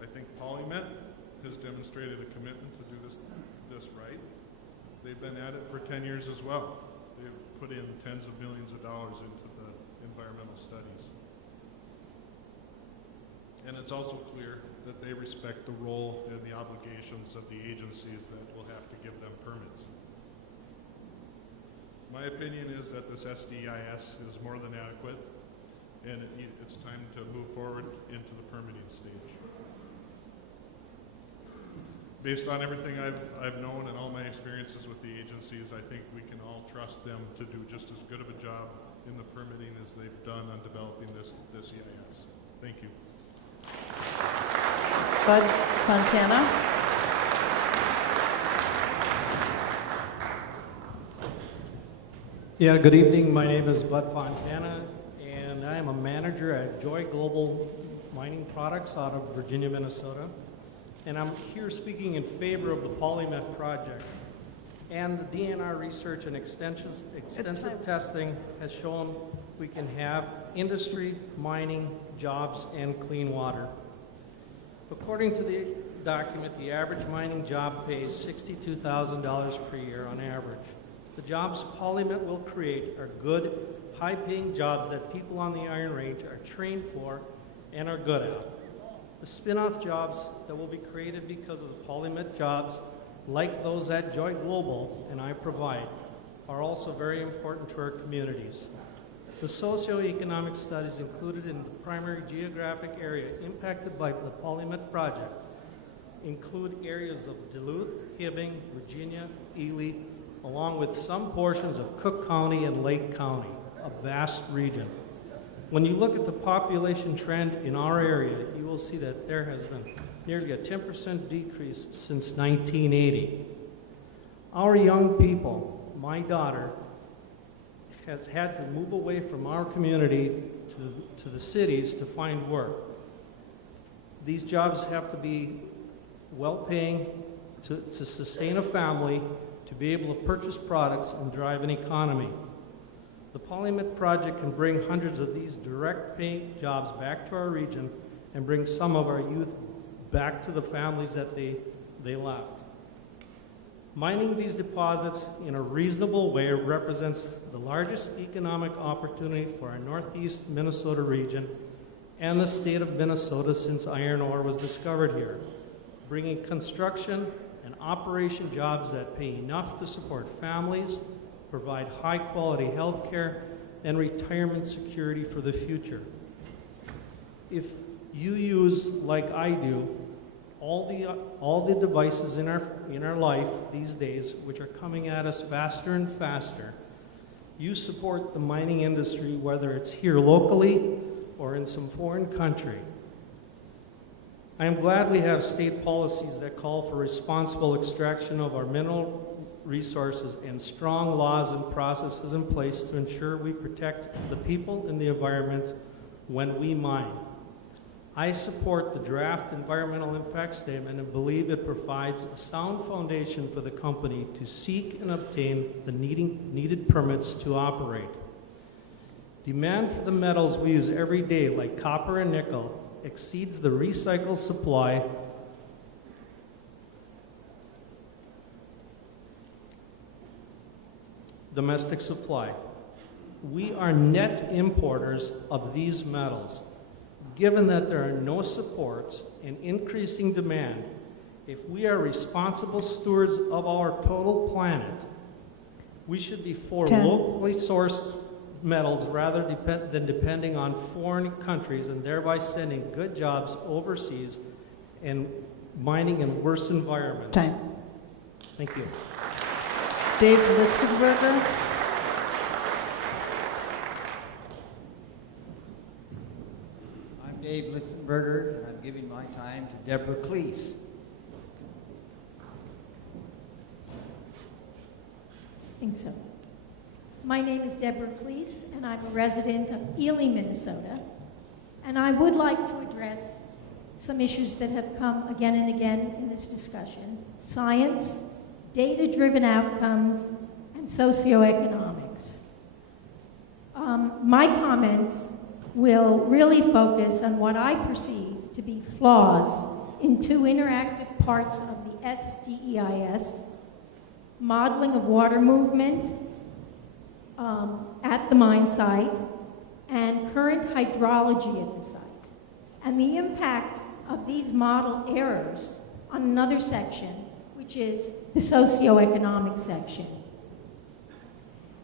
I think PolyMet has demonstrated a commitment to do this right. They've been at it for 10 years as well. They've put in tens of millions of dollars into the environmental studies. And it's also clear that they respect the role and the obligations of the agencies that will have to give them permits. My opinion is that this SDEIS is more than adequate, and it's time to move forward into the permitting stage. Based on everything I've known and all my experiences with the agencies, I think we can all trust them to do just as good of a job in the permitting as they've done on developing this EIS. Thank you. Bud Fontana. Yeah, good evening. My name is Bud Fontana, and I am a manager at Joy Global Mining Products out of Virginia, Minnesota. And I'm here speaking in favor of the PolyMet project. And the DNR research and extensive testing has shown we can have industry, mining, jobs, and clean water. According to the document, the average mining job pays $62,000 per year on average. The jobs PolyMet will create are good, high-paying jobs that people on the Iron Range are trained for and are good at. The spin-off jobs that will be created because of the PolyMet jobs, like those that Joy Global and I provide, are also very important to our communities. The socioeconomic studies included in the primary geographic area impacted by the PolyMet project include areas of Duluth, Hibbing, Virginia, Ely, along with some portions of Cook County and Lake County, a vast region. When you look at the population trend in our area, you will see that there has been nearly a 10% decrease since 1980. Our young people, my daughter, has had to move away from our community to the cities to find work. These jobs have to be well-paying to sustain a family, to be able to purchase products and drive an economy. The PolyMet project can bring hundreds of these direct pay jobs back to our region and bring some of our youth back to the families that they left. Mining these deposits in a reasonable way represents the largest economic opportunity for our northeast Minnesota region and the state of Minnesota since iron ore was discovered here, bringing construction and operation jobs that pay enough to support families, provide high-quality health care, and retirement security for the future. If you use, like I do, all the devices in our life these days, which are coming at us faster and faster, you support the mining industry, whether it's here locally or in some foreign country. I am glad we have state policies that call for responsible extraction of our mineral resources and strong laws and processes in place to ensure we protect the people and the environment when we mine. I support the draft environmental impact statement and believe it provides a sound foundation for the company to seek and obtain the needed permits to operate. Demand for the metals we use every day, like copper and nickel, exceeds the recycled supply domestic supply. We are net importers of these metals. Given that there are no supports and increasing demand, if we are responsible stewards of our total planet, we should be for locally sourced metals rather than depending on foreign countries and thereby sending good jobs overseas and mining in worse environments. Time. Thank you. Dave Litzenberger. I'm Dave Litzenberger, and I'm giving my time to Deborah Cleese. I think so. My name is Deborah Cleese, and I'm a resident of Ely, Minnesota. And I would like to address some issues that have come again and again in this discussion: science, data-driven outcomes, and socioeconomics. My comments will really focus on what I perceive to be flaws in two interactive parts of the SDEIS: modeling of water movement at the mine site and current hydrology at the site, and the impact of these model errors on another section, which is the socioeconomic section.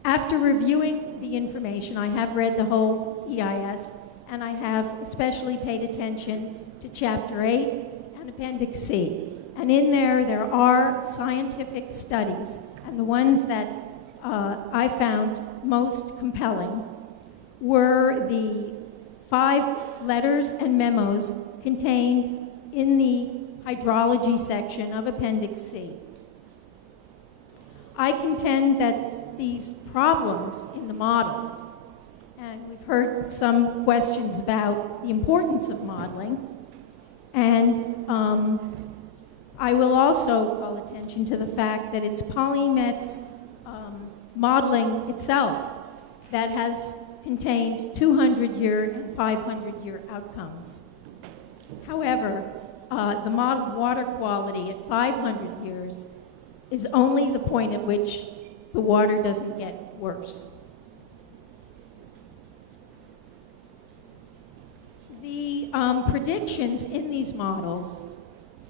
After reviewing the information, I have read the whole EIS, and I have especially paid attention to Chapter 8 and Appendix C. And in there are scientific studies, and the ones that I found most compelling were the 5 letters and memos contained in the hydrology section of Appendix C. I contend that these problems in the model, and we've heard some questions about the importance of modeling, and I will also call attention to the fact that it's PolyMet's modeling itself that has contained 200-year and 500-year outcomes. However, the modeled water quality at 500 years is only the point at which the water doesn't get worse. The predictions in these models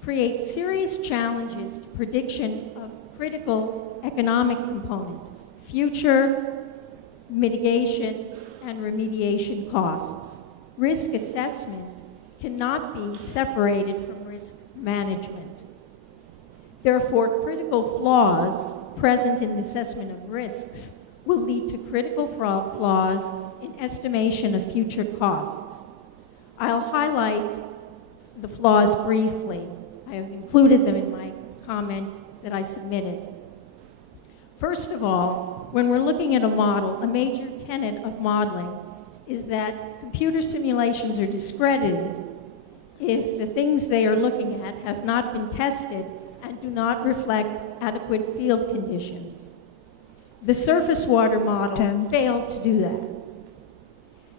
create serious challenges to prediction of critical economic component, future mitigation and remediation costs. Risk assessment cannot be separated from risk management. Therefore, critical flaws present in the assessment of risks will lead to critical flaws in estimation of future costs. I'll highlight the flaws briefly. I have included them in my comment that I submitted. First of all, when we're looking at a model, a major tenet of modeling is that computer simulations are discredited if the things they are looking at have not been tested and do not reflect adequate field conditions. The surface water model failed to do that.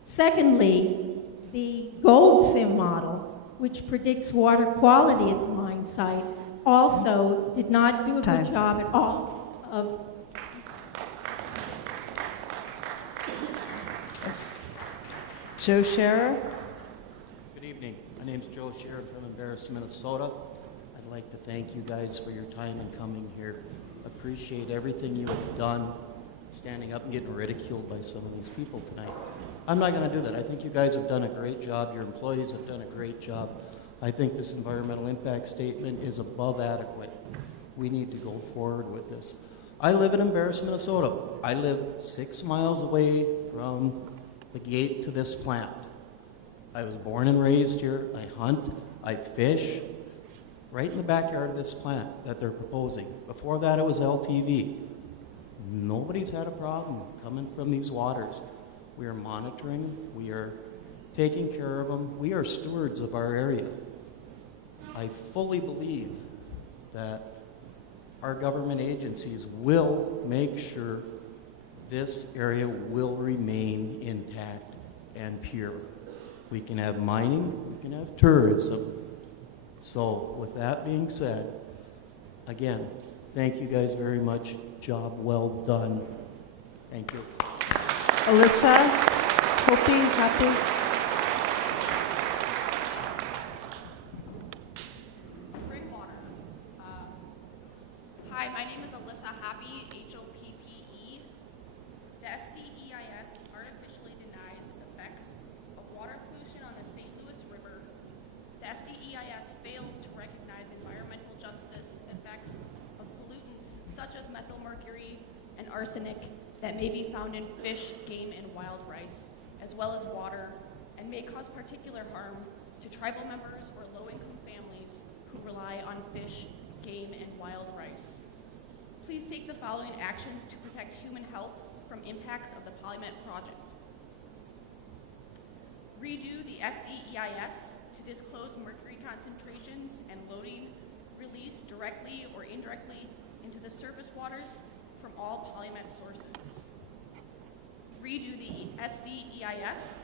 Secondly, the gold sim model, which predicts water quality at the mine site, also did not do a good job at all of Joe Scherer. Good evening. My name is Joe Scherer from Embarrass, Minnesota. I'd like to thank you guys for your time in coming here. Appreciate everything you have done standing up and getting ridiculed by some of these people tonight. I'm not going to do that. I think you guys have done a great job. Your employees have done a great job. I think this environmental impact statement is above adequate. We need to go forward with this. I live in Embarrass, Minnesota. I live 6 miles away from the gate to this plant. I was born and raised here. I hunt, I fish, right in the backyard of this plant that they're proposing. Before that, it was LTV. Nobody's had a problem coming from these waters. We are monitoring, we are taking care of them. We are stewards of our area. I fully believe that our government agencies will make sure this area will remain intact and pure. We can have mining, we can have tourism. So with that being said, again, thank you guys very much. Job well done. Thank you. Alyssa, Hopi, Happy. Spring water. Hi, my name is Alyssa Happy, H-O-P-P-E. The SDEIS artificially denies effects of water pollution on the St. Louis River. The SDEIS fails to recognize environmental justice effects of pollutants such as methylmercury and arsenic that may be found in fish, game, and wild rice, as well as water, and may cause particular harm to tribal members or low-income families who rely on fish, game, and wild rice. Please take the following actions to protect human health from impacts of the Polymet project. Redo the SDEIS to disclose mercury concentrations and loading release directly or indirectly into the surface waters from all Polymet sources. Redo the SDEIS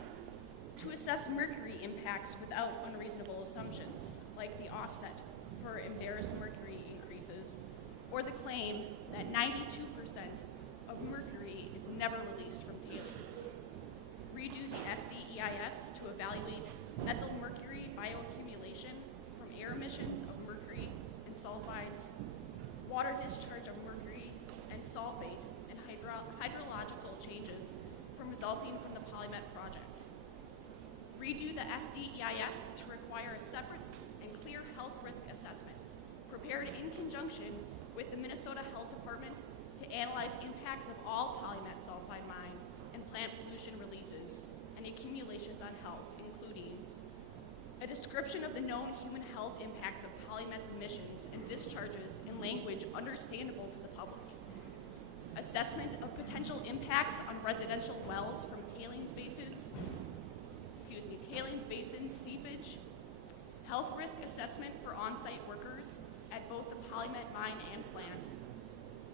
to assess mercury impacts without unreasonable assumptions, like the offset for embarrassed mercury increases, or the claim that 92% of mercury is never released from tailings. Redo the SDEIS to evaluate methylmercury bioaccumulation from air emissions of mercury and sulfides, water discharge of mercury and sulfate, and hydrological changes resulting from the Polymet project. Redo the SDEIS to require a separate and clear health risk assessment, prepared in conjunction with the Minnesota Health Department to analyze impacts of all Polymet sulfide mine and plant pollution releases and accumulations on health, including a description of the known human health impacts of Polymet's emissions and discharges in language understandable to the public, assessment of potential impacts on residential wells from tailings basins, seepage, health risk assessment for on-site workers at both the Polymet mine and plant,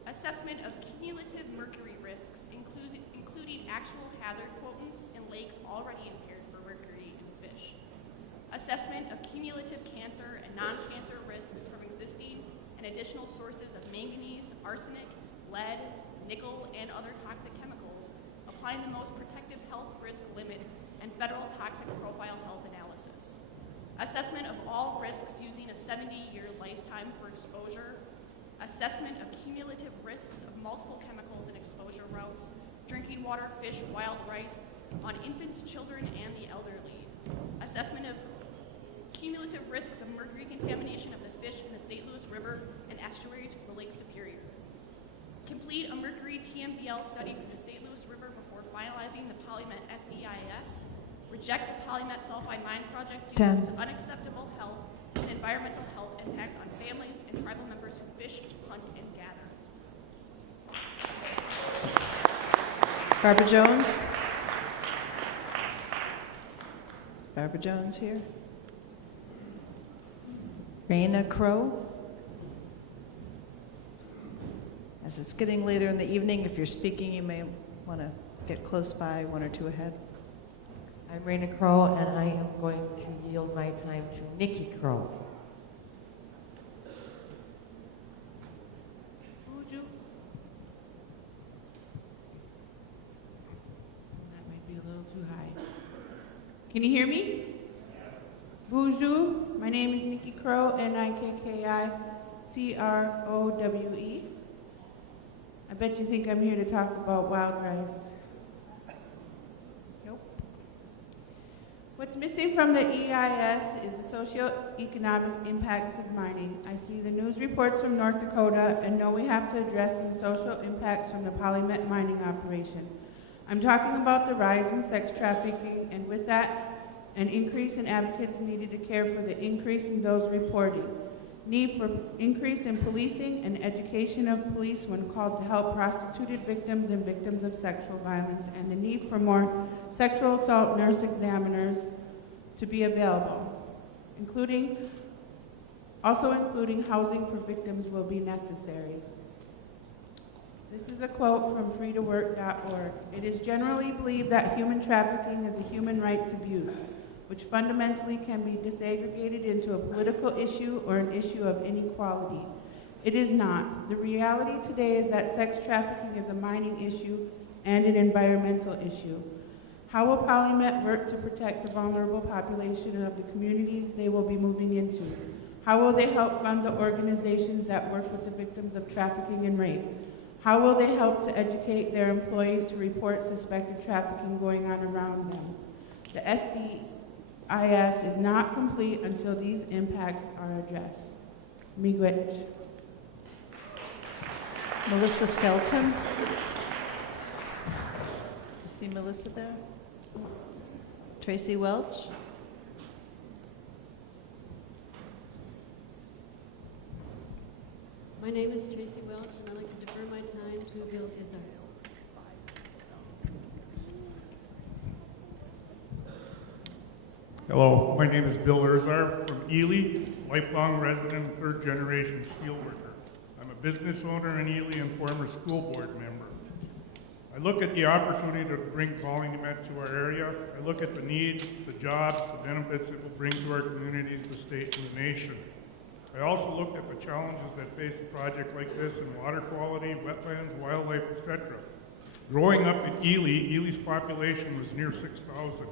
assessment of cumulative mercury risks, including actual hazard quotients in lakes already impaired for mercury and fish, assessment of cumulative cancer and non-cancer risks from existing and additional sources of manganese, arsenic, lead, nickel, and other toxic chemicals, applying the most protective health risk limit and federal toxic profile health analysis. Assessment of all risks using a 70-year lifetime for exposure. Assessment of cumulative risks of multiple chemicals and exposure routes, drinking water, fish, wild rice, on infants, children, and the elderly. Assessment of cumulative risks of mercury contamination of the fish in the St. Louis River and estuaries for the Lake Superior. Complete a mercury TMDL study for the St. Louis River before finalizing the Polymet SDEIS. Reject the Polymet sulfide mine project due to its unacceptable health and environmental health impacts on families and tribal members who fish, hunt, and gather. Barbara Jones. Is Barbara Jones here? Raina Crow. As it's getting later in the evening, if you're speaking, you may want to get close by, one or two ahead. I'm Raina Crow, and I am going to yield my time to Nikki Crow. That might be a little too high. Can you hear me? Bonjour. My name is Nikki Crow, N-I-K-K-I-C-R-O-W-E. I bet you think I'm here to talk about wild rice. Nope. What's missing from the EIS is the socio-economic impacts of mining. I see the news reports from North Dakota and know we have to address some social impacts from the polymet mining operation. I'm talking about the rise in sex trafficking, and with that, an increase in advocates needed to care for the increase in those reporting. Need for increase in policing and education of police when called to help prostituted victims and victims of sexual violence, and the need for more sexual assault nurse examiners to be available, including housing for victims will be necessary. This is a quote from freetowork.org. It is generally believed that human trafficking is a human rights abuse, which fundamentally can be disaggregated into a political issue or an issue of inequality. It is not. The reality today is that sex trafficking is a mining issue and an environmental issue. How will Polymet work to protect the vulnerable population of the communities they will be moving into? How will they help fund the organizations that work with the victims of trafficking and rape? How will they help to educate their employees to report suspected trafficking going on around them? The SDIS is not complete until these impacts are addressed. Miigwech. Melissa Skelton. You see Melissa there? Tracy Welch. My name is Tracy Welch, and I'd like to defer my time to Bill Izzard. Hello, my name is Bill Erzar from Ely, lifelong resident, third-generation steelworker. I'm a business owner in Ely and former school board member. I look at the opportunity to bring Polymet to our area. I look at the needs, the jobs, the benefits it will bring to our communities, the state, and the nation. I also looked at the challenges that face a project like this in water quality, wetlands, wildlife, etc. Growing up in Ely's population was near 6,000.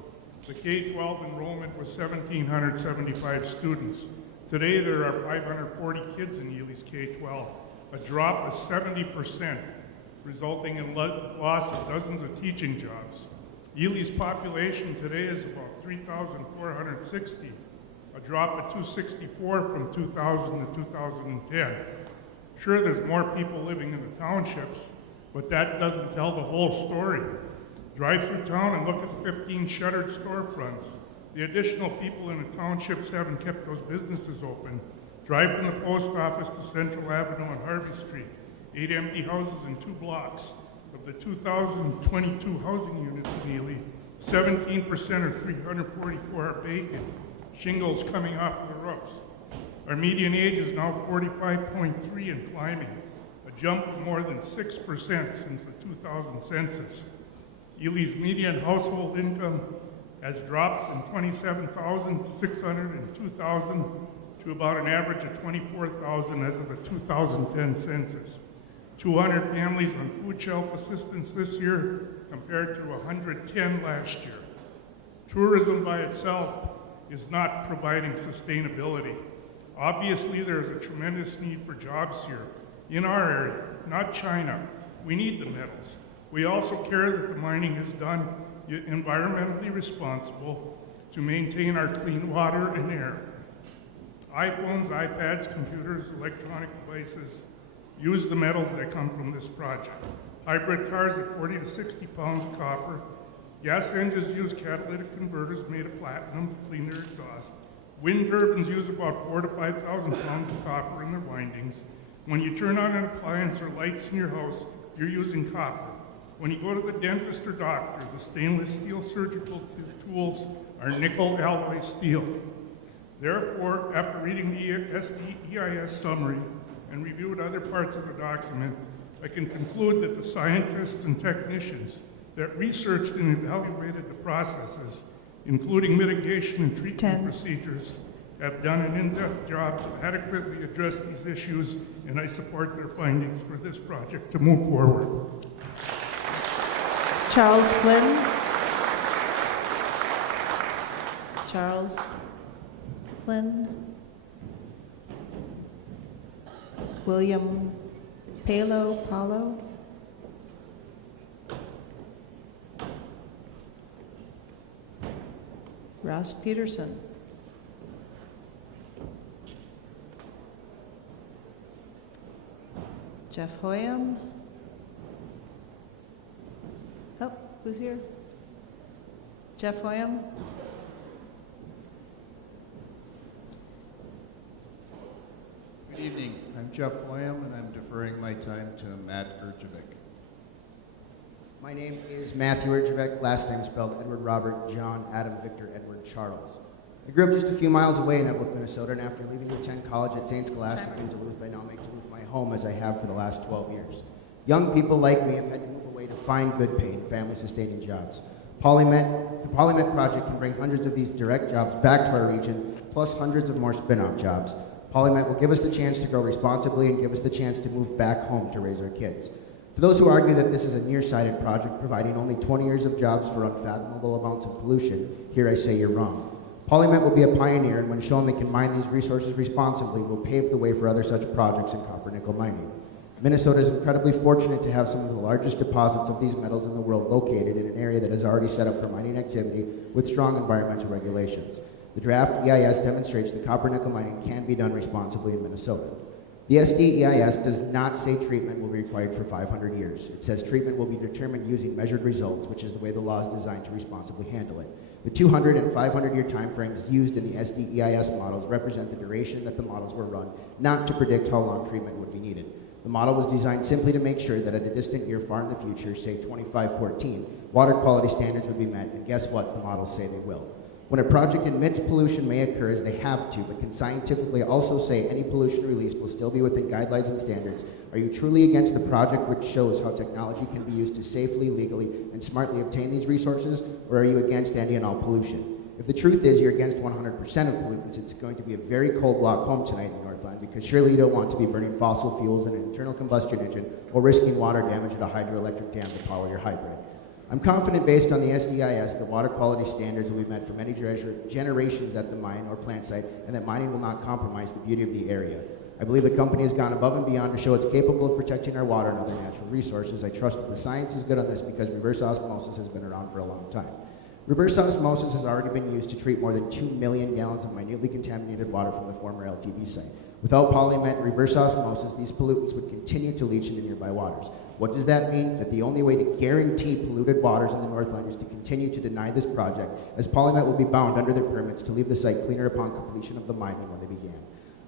The K-12 enrollment was 1,775 students. Today there are 540 kids in Ely's K-12, a drop of 70%, resulting in loss of dozens of teaching jobs. Ely's population today is about 3,460, a drop of 264 from 2000 to 2010. Sure, there's more people living in the townships, but that doesn't tell the whole story. Drive through town and look at the 15 shuttered storefronts. The additional people in the townships haven't kept those businesses open. Drive from the post office to Central Avenue and Harvey Street. 8 empty houses in 2 blocks. Of the 2,022 housing units in Ely, 17% or 344 are vacant. Shingles coming off the roofs. Our median age is now 45.3 and climbing, a jump of more than 6% since the 2000 census. Ely's median household income has dropped from $27,600 in 2000 to about an average of $24,000 as of the 2010 census. 200 families on food shelf assistance this year compared to 110 last year. Tourism by itself is not providing sustainability. Obviously, there is a tremendous need for jobs here in our area, not China. We need the metals. We also care that the mining is done environmentally responsible to maintain our clean water and air. iPhones, iPads, computers, electronic devices use the metals that come from this project. Hybrid cars at 40 to 60 pounds of copper. Gas engines use catalytic converters made of platinum to clean their exhaust. Wind turbines use about 4,000 to 5,000 pounds of copper in their windings. When you turn on an appliance or lights in your house, you're using copper. When you go to the dentist or doctor, the stainless steel surgical tools are nickel alloy steel. Therefore, after reading the EIS summary and reviewed other parts of the document, I can conclude that the scientists and technicians that researched and evaluated the processes, including mitigation and treatment procedures, have done an in-depth job to adequately address these issues, and I support their findings for this project to move forward. Charles Flynn. Charles Flynn. William Paulo. Ross Peterson. Jeff Hoyam. Oh, who's here? Jeff Hoyam. Good evening. I'm Jeff Lamb, and I'm deferring my time to Matt Erjovic. My name is Matthew Erjovic, last name spelled Edward Robert John Adam Victor Edward Charles. I grew up just a few miles away in Evelyn, Minnesota, and after leaving to attend college at St. Scholastic in Duluth, I now make Duluth my home as I have for the last 12 years. Young people like me have had to move away to find good paying, family-sustaining jobs. The Polymet project can bring hundreds of these direct jobs back to our region, plus hundreds of more spin-off jobs. Polymet will give us the chance to grow responsibly and give us the chance to move back home to raise our kids. To those who argue that this is a nearsighted project providing only 20 years of jobs for unfathomable amounts of pollution, here I say you're wrong. Polymet will be a pioneer, and when shown they can mine these resources responsibly, will pave the way for other such projects in copper nickel mining. Minnesota is incredibly fortunate to have some of the largest deposits of these metals in the world located in an area that is already set up for mining activity with strong environmental regulations. The draft EIS demonstrates that copper nickel mining can be done responsibly in Minnesota. The SD EIS does not say treatment will be required for 500 years. It says treatment will be determined using measured results, which is the way the law is designed to responsibly handle it. The 200 and 500-year timeframes used in the SD EIS models represent the duration that the models were run, not to predict how long treatment would be needed. The model was designed simply to make sure that at a distant year far in the future, say 2514, water quality standards would be met, and guess what? The models say they will. When a project admits pollution may occur, as they have to, but can scientifically also say any pollution released will still be within guidelines and standards, are you truly against the project which shows how technology can be used to safely, legally, and smartly obtain these resources, or are you against any and all pollution? If the truth is you're against 100% of pollutants, it's going to be a very cold walk home tonight in the Northland, because surely you don't want to be burning fossil fuels in an internal combustion engine or risking water damage at a hydroelectric dam to power your hybrid. I'm confident based on the SDIS that water quality standards will be met for many generations at the mine or plant site, and that mining will not compromise the beauty of the area. I believe the company has gone above and beyond to show it's capable of protecting our water and other natural resources. I trust that the science is good on this because reverse osmosis has been around for a long time. Reverse osmosis has already been used to treat more than 2 million gallons of minutely contaminated water from the former LTV site. Without Polymet and reverse osmosis, these pollutants would continue to leach into nearby waters. What does that mean? That the only way to guarantee polluted waters in the Northland is to continue to deny this project, as Polymet will be bound under their permits to leave the site cleaner upon completion of the mine than when they began.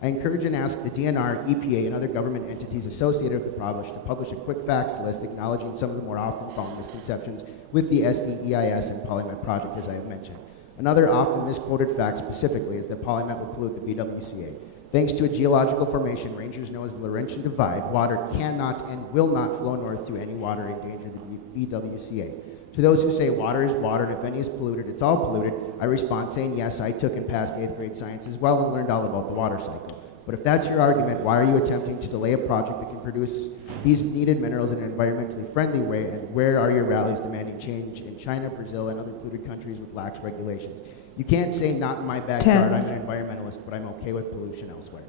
I encourage and ask the DNR, EPA, and other government entities associated with the project to publish a quick facts list acknowledging some of the more often found misconceptions with the SDEIS and Polymet project, as I have mentioned. Another often misquoted fact specifically is that Polymet will pollute the BWCA. Thanks to a geological formation rangers know as the Laurentian Divide, water cannot and will not flow north to any water endanger the BWCA. To those who say water is water and if any is polluted, it's all polluted, I respond saying yes, I took and passed 8th grade science as well and learned all about the water cycle. But if that's your argument, why are you attempting to delay a project that can produce these needed minerals in an environmentally friendly way, and where are your rallies demanding change in China, Brazil, and other polluted countries with lax regulations? You can't say not in my backyard, I'm an environmentalist, but I'm okay with pollution elsewhere.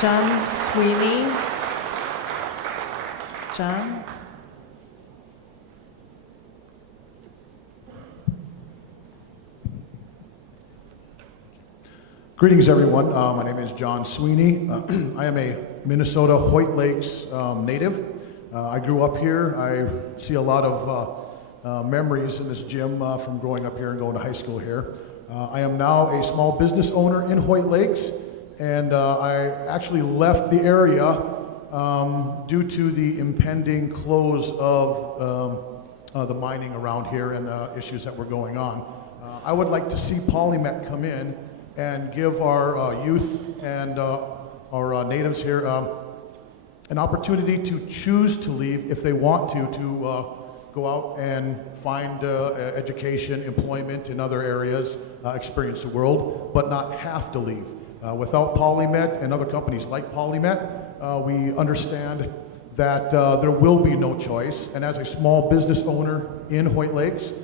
John Sweeney. John? Greetings, everyone. My name is John Sweeney. I am a Minnesota Hoyt Lakes native. I grew up here. I see a lot of memories in this gym from growing up here and going to high school here. I am now a small business owner in Hoyt Lakes, and I actually left the area due to the impending close of the mining around here and the issues that were going on. I would like to see Polymet come in and give our youth and our natives here an opportunity to choose to leave if they want to go out and find education, employment in other areas, experience the world, but not have to leave. Without Polymet and other companies like Polymet, we understand that there will be no choice. And as a small business owner in Hoyt Lakes,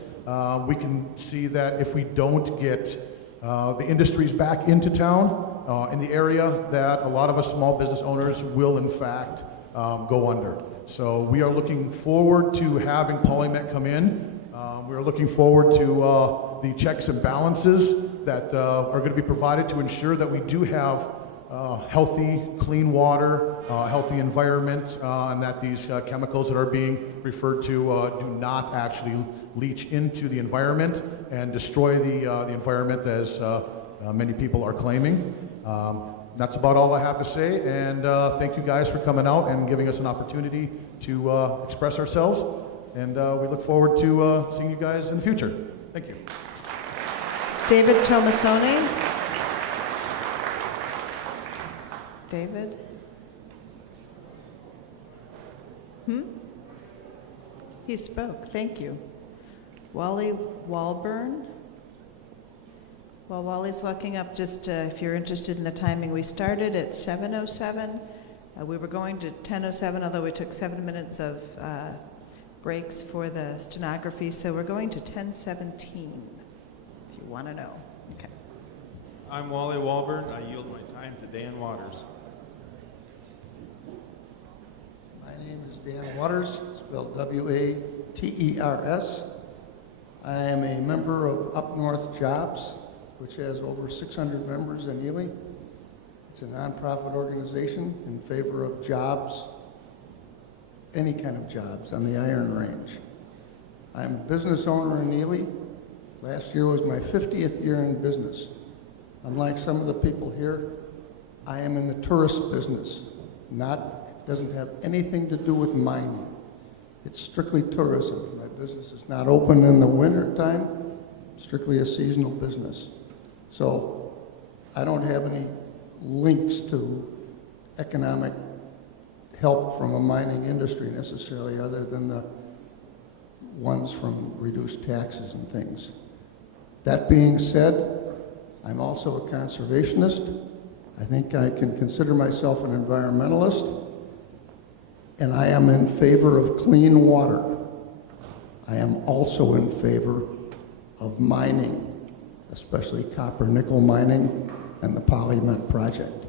we can see that if we don't get the industries back into town, in the area, that a lot of us small business owners will in fact go under. So we are looking forward to having Polymet come in. We're looking forward to the checks and balances that are going to be provided to ensure that we do have healthy, clean water, healthy environment, and that these chemicals that are being referred to do not actually leach into the environment and destroy the environment as many people are claiming. That's about all I have to say, and thank you guys for coming out and giving us an opportunity to express ourselves, and we look forward to seeing you guys in the future. Thank you. It's David Tomasoni. David? He spoke, thank you. Wally Walburn? While Wally's walking up, just if you're interested in the timing, we started at 7:07. We were going to 10:07, although we took 7 minutes of breaks for the stenography, so we're going to 10:17, if you want to know. Okay. I'm Wally Walburn. I yield my time to Dan Waters. My name is Dan Waters, spelled W-A-T-E-R-S. I am a member of Up North Jobs, which has over 600 members in Ely. It's a nonprofit organization in favor of jobs, any kind of jobs on the Iron Range. I'm a business owner in Ely. Last year was my 50th year in business. Unlike some of the people here, I am in the tourist business. It doesn't have anything to do with mining. It's strictly tourism. My business is not open in the winter time, strictly a seasonal business. So I don't have any links to economic help from a mining industry necessarily, other than the ones from reduced taxes and things. That being said, I'm also a conservationist. I think I can consider myself an environmentalist, and I am in favor of clean water. I am also in favor of mining, especially copper nickel mining and the PolyMet project.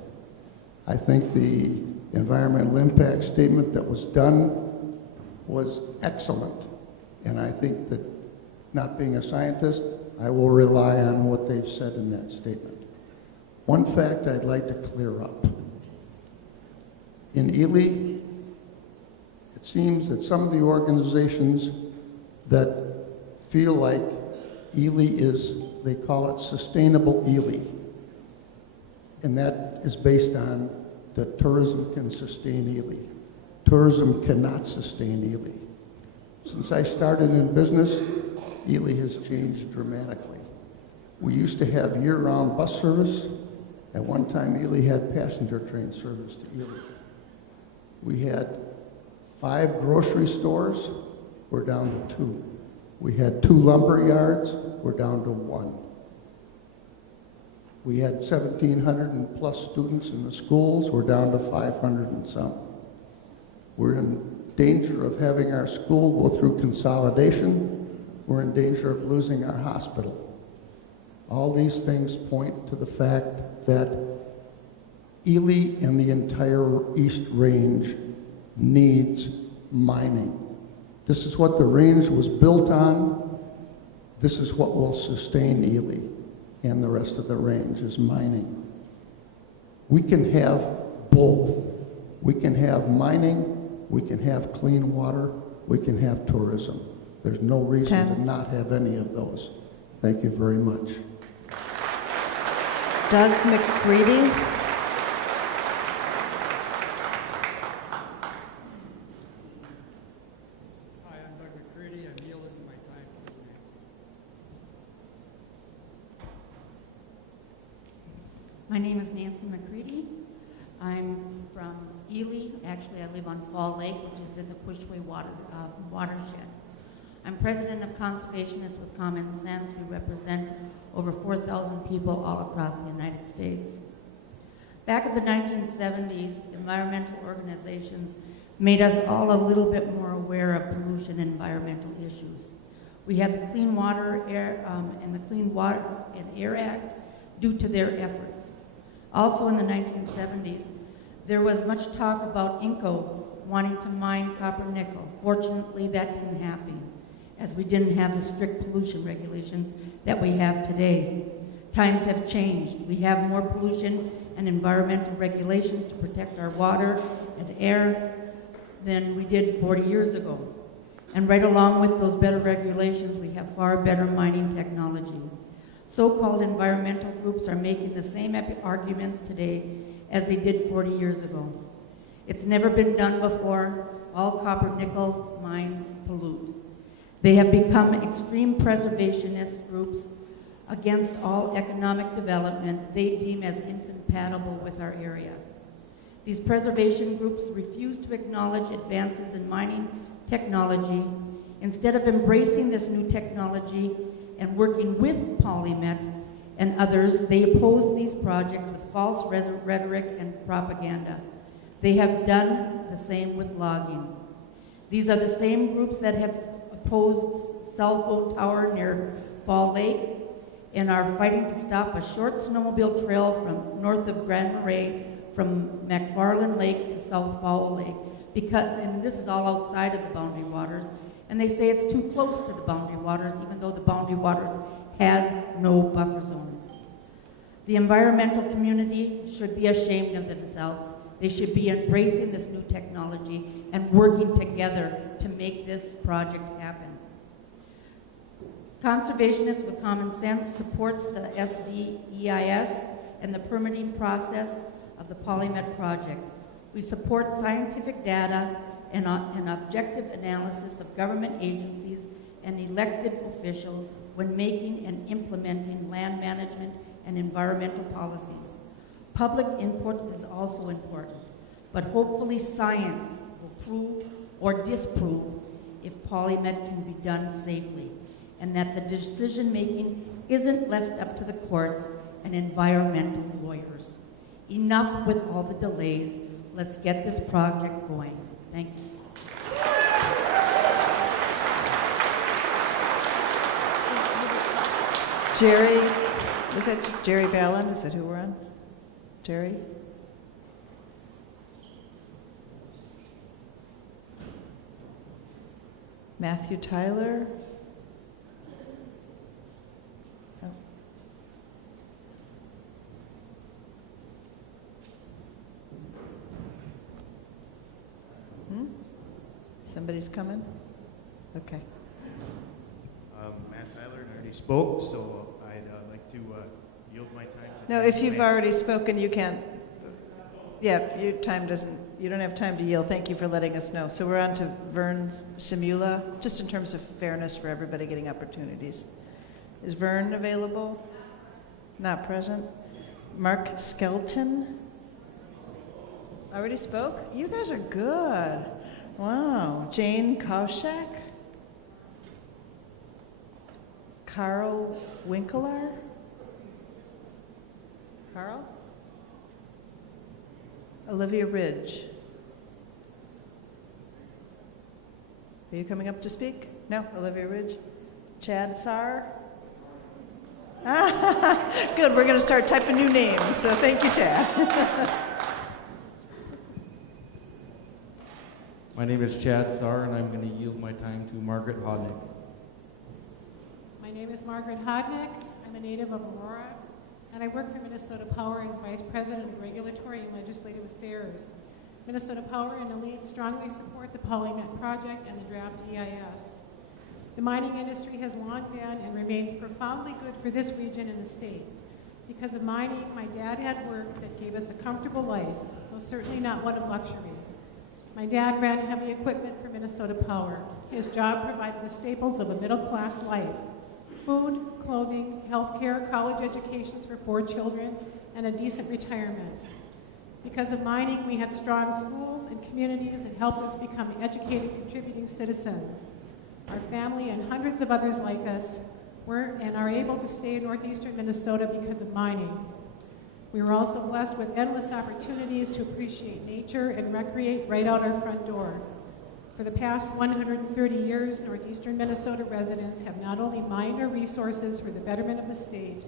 I think the environmental impact statement that was done was excellent, and I think that, not being a scientist, I will rely on what they've said in that statement. One fact I'd like to clear up. In Ely, it seems that some of the organizations that feel like Ely is, they call it sustainable Ely. And that is based on that tourism can sustain Ely. Tourism cannot sustain Ely. Since I started in business, Ely has changed dramatically. We used to have year-round bus service. At one time, Ely had passenger train service to Ely. We had 5 grocery stores. We're down to 2. We had 2 lumber yards. We're down to 1. We had 1,700 and plus students in the schools. We're down to 500 and some. We're in danger of having our school go through consolidation. We're in danger of losing our hospital. All these things point to the fact that Ely and the entire East Range needs mining. This is what the range was built on. This is what will sustain Ely and the rest of the range, is mining. We can have both. We can have mining, we can have clean water, we can have tourism. There's no reason to not have any of those. Thank you very much. Doug McCready. Hi, I'm Doug McCready. I'm yielding my time to Nancy. My name is Nancy McCready. I'm from Ely. Actually, I live on Fall Lake, which is in the Pushway watershed. I'm president of Conservationists with Common Sense. We represent over 4,000 people all across the United States. Back in the 1970s, environmental organizations made us all a little bit more aware of pollution and environmental issues. We have the Clean Water and the Clean Water and Air Act due to their efforts. Also in the 1970s, there was much talk about Inco wanting to mine copper nickel. Fortunately, that didn't happen. as we didn't have the strict pollution regulations that we have today. Times have changed. We have more pollution and environmental regulations to protect our water and air than we did 40 years ago. And right along with those better regulations, we have far better mining technology. So-called environmental groups are making the same arguments today as they did 40 years ago. It's never been done before. All copper nickel mines pollute. They have become extreme preservationist groups against all economic development they deem as incompatible with our area. These preservation groups refuse to acknowledge advances in mining technology. Instead of embracing this new technology and working with PolyMet and others, they oppose these projects with false rhetoric and propaganda. They have done the same with logging. These are the same groups that have opposed cell phone tower near Fall Lake and are fighting to stop a short snowmobile trail from north of Grand Marais from McFarland Lake to South Fowl Lake, and this is all outside of the boundary waters, and they say it's too close to the boundary waters, even though the boundary waters has no buffer zone. The environmental community should be ashamed of themselves. They should be embracing this new technology and working together to make this project happen. Conservationists with Common Sense supports the SDEIS and the permitting process of the PolyMet project. We support scientific data and objective analysis of government agencies and elected officials when making and implementing land management and environmental policies. Public input is also important, but hopefully science will prove or disprove if PolyMet can be done safely, and that the decision-making isn't left up to the courts and environmental lawyers. Enough with all the delays. Let's get this project going. Thank you. Jerry, is that Jerry Balland? Is that who we're on? Jerry? Matthew Tyler? Oh. Somebody's coming? Okay. Matt Tyler already spoke, so I'd like to yield my time to... No, if you've already spoken, you can't. Yeah, you don't have time to yield. Thank you for letting us know. So we're on to Vern Simula, just in terms of fairness for everybody getting opportunities. Is Vern available? Not present. Mark Skelton? Already spoke? You guys are good. Wow. Jane Kaushak? Carl Winkler? Carl? Olivia Ridge. Are you coming up to speak? No, Olivia Ridge. Chad Sarr? Good, we're going to start typing new names, so thank you, Chad. My name is Chad Sarr, and I'm going to yield my time to Margaret Hodnick. My name is Margaret Hodnick. I'm a native of Aurora, and I work for Minnesota Power as Vice President of Regulatory and Legislative Affairs. Minnesota Power and the lead strongly support the PolyMet project and the draft EIS. The mining industry has long been and remains profoundly good for this region and the state. Because of mining, my dad had work that gave us a comfortable life, though certainly not one of luxury. My dad ran heavy equipment for Minnesota Power. His job provided the staples of a middle-class life: food, clothing, health care, college educations for 4 children, and a decent retirement. Because of mining, we had strong schools and communities that helped us become educated, contributing citizens. Our family and hundreds of others like us were and are able to stay in northeastern Minnesota because of mining. We were also blessed with endless opportunities to appreciate nature and recreate right out our front door. For the past 130 years, northeastern Minnesota residents have not only mined our resources for the betterment of the state,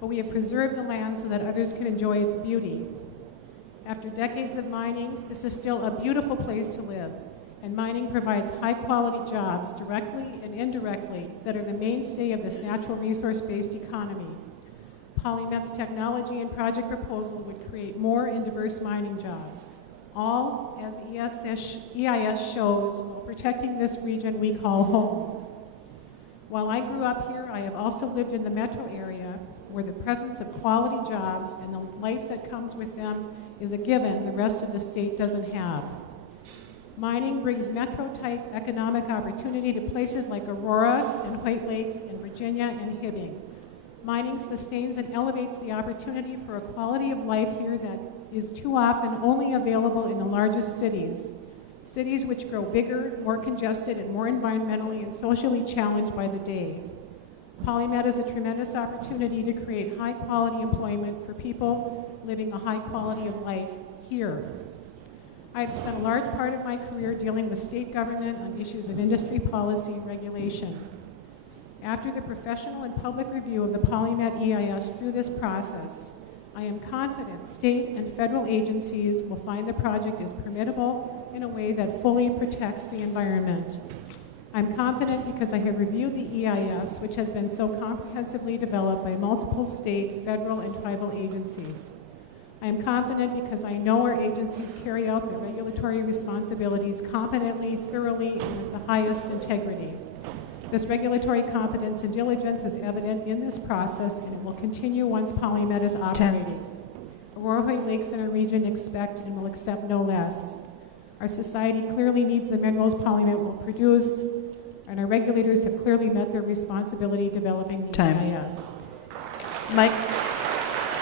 but we have preserved the land so that others can enjoy its beauty. After decades of mining, this is still a beautiful place to live, and mining provides high-quality jobs directly and indirectly that are the mainstay of this natural resource-based economy. Polymet's technology and project proposal would create more and diverse mining jobs, all, as EIS shows, while protecting this region we call home. While I grew up here, I have also lived in the metro area where the presence of quality jobs and the life that comes with them is a given the rest of the state doesn't have. Mining brings metro-type economic opportunity to places like Aurora and White Lakes and Virginia and Hibbing. Mining sustains and elevates the opportunity for a quality of life here that is too often only available in the largest cities. Cities which grow bigger, more congested, and more environmentally and socially challenged by the day. Polymet is a tremendous opportunity to create high-quality employment for people living a high quality of life here. I've spent a large part of my career dealing with state government on issues of industry policy and regulation. After the professional and public review of the Polymet EIS through this process, I am confident state and federal agencies will find the project is permittable in a way that fully protects the environment. I'm confident because I have reviewed the EIS, which has been so comprehensively developed by multiple state, federal, and tribal agencies. I am confident because I know our agencies carry out their regulatory responsibilities competently, thoroughly, and with the highest integrity. This regulatory competence and diligence is evident in this process, and it will continue once Polymet is operating. Aurora White Lakes and our region expect and will accept no less. Our society clearly needs the minerals Polymet will produce, and our regulators have clearly met their responsibility developing the EIS. Mike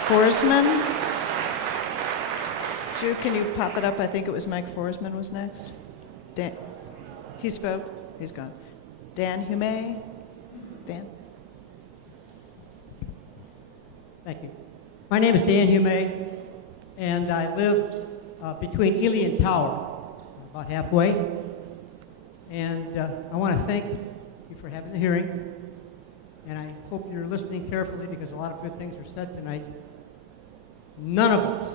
Forsman. Drew, can you pop it up? I think it was Mike Forsman was next. Dan, he spoke. He's gone. Dan Hume. Dan. Thank you. My name is Dan Hume, and I live between Ely and Tower, about halfway. And I want to thank you for having the hearing, and I hope you're listening carefully because a lot of good things were said tonight. None of us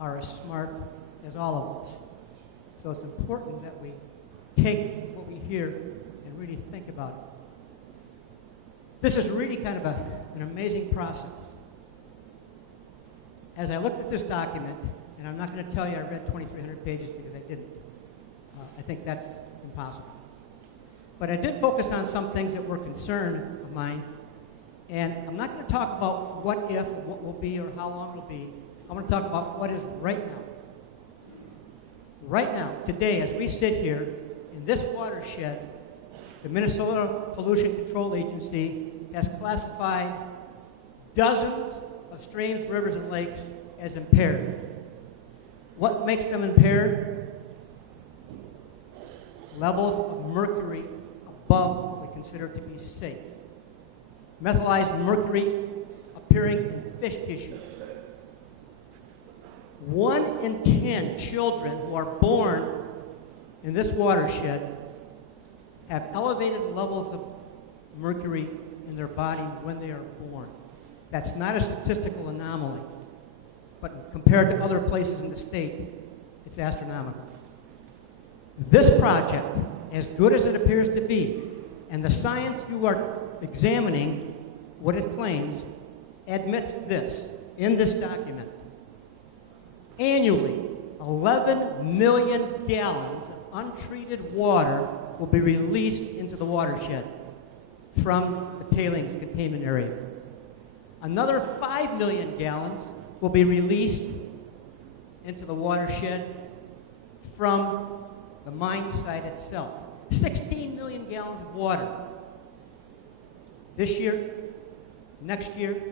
are as smart as all of us. So it's important that we take what we hear and really think about it. This is really kind of an amazing process. As I looked at this document, and I'm not going to tell you I read 2,300 pages because I didn't. I think that's impossible. But I did focus on some things that were concern of mine, and I'm not going to talk about what if, or what will be, or how long it'll be. I want to talk about what is right now. Right now, today, as we sit here in this watershed, the Minnesota Pollution Control Agency has classified dozens of streams, rivers, and lakes as impaired. What makes them impaired? Levels of mercury above what we consider to be safe. Methylized mercury appearing in fish tissue. 1 in 10 children who are born in this watershed have elevated levels of mercury in their body when they are born. That's not a statistical anomaly, but compared to other places in the state, it's astronomical. This project, as good as it appears to be, and the science you are examining, what it claims, admits this in this document. Annually, 11 million gallons of untreated water will be released into the watershed from the tailings containment area. Another 5 million gallons will be released into the watershed from the mine site itself. 16 million gallons of water. This year, next year,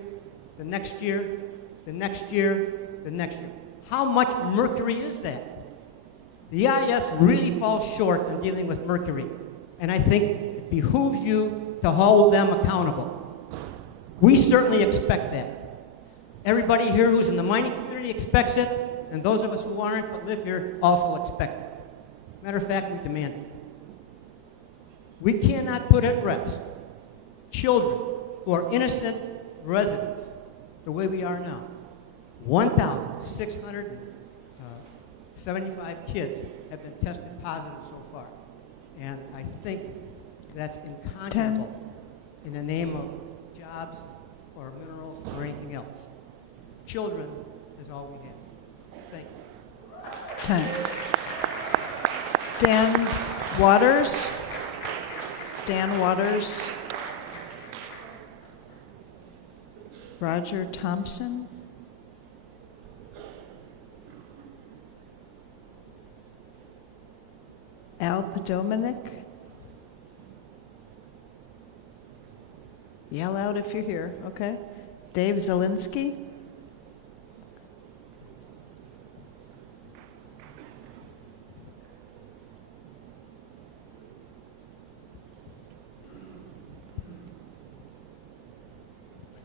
the next year, the next year, the next year. How much mercury is that? The EIS really falls short in dealing with mercury, and I think it behooves you to hold them accountable. We certainly expect that. Everybody here who's in the mining community expects it, and those of us who aren't but live here also expect it. Matter of fact, we demand it. We cannot put at rest children who are innocent residents the way we are now. 1,600 75 kids have been tested positive so far. And I think that's unconscionable in the name of jobs or minerals or anything else. Children is all we have. Thank you. Time. Dan Waters. Dan Waters. Roger Thompson. Al Podominic. Yell out if you're here, okay? Dave Zielinski.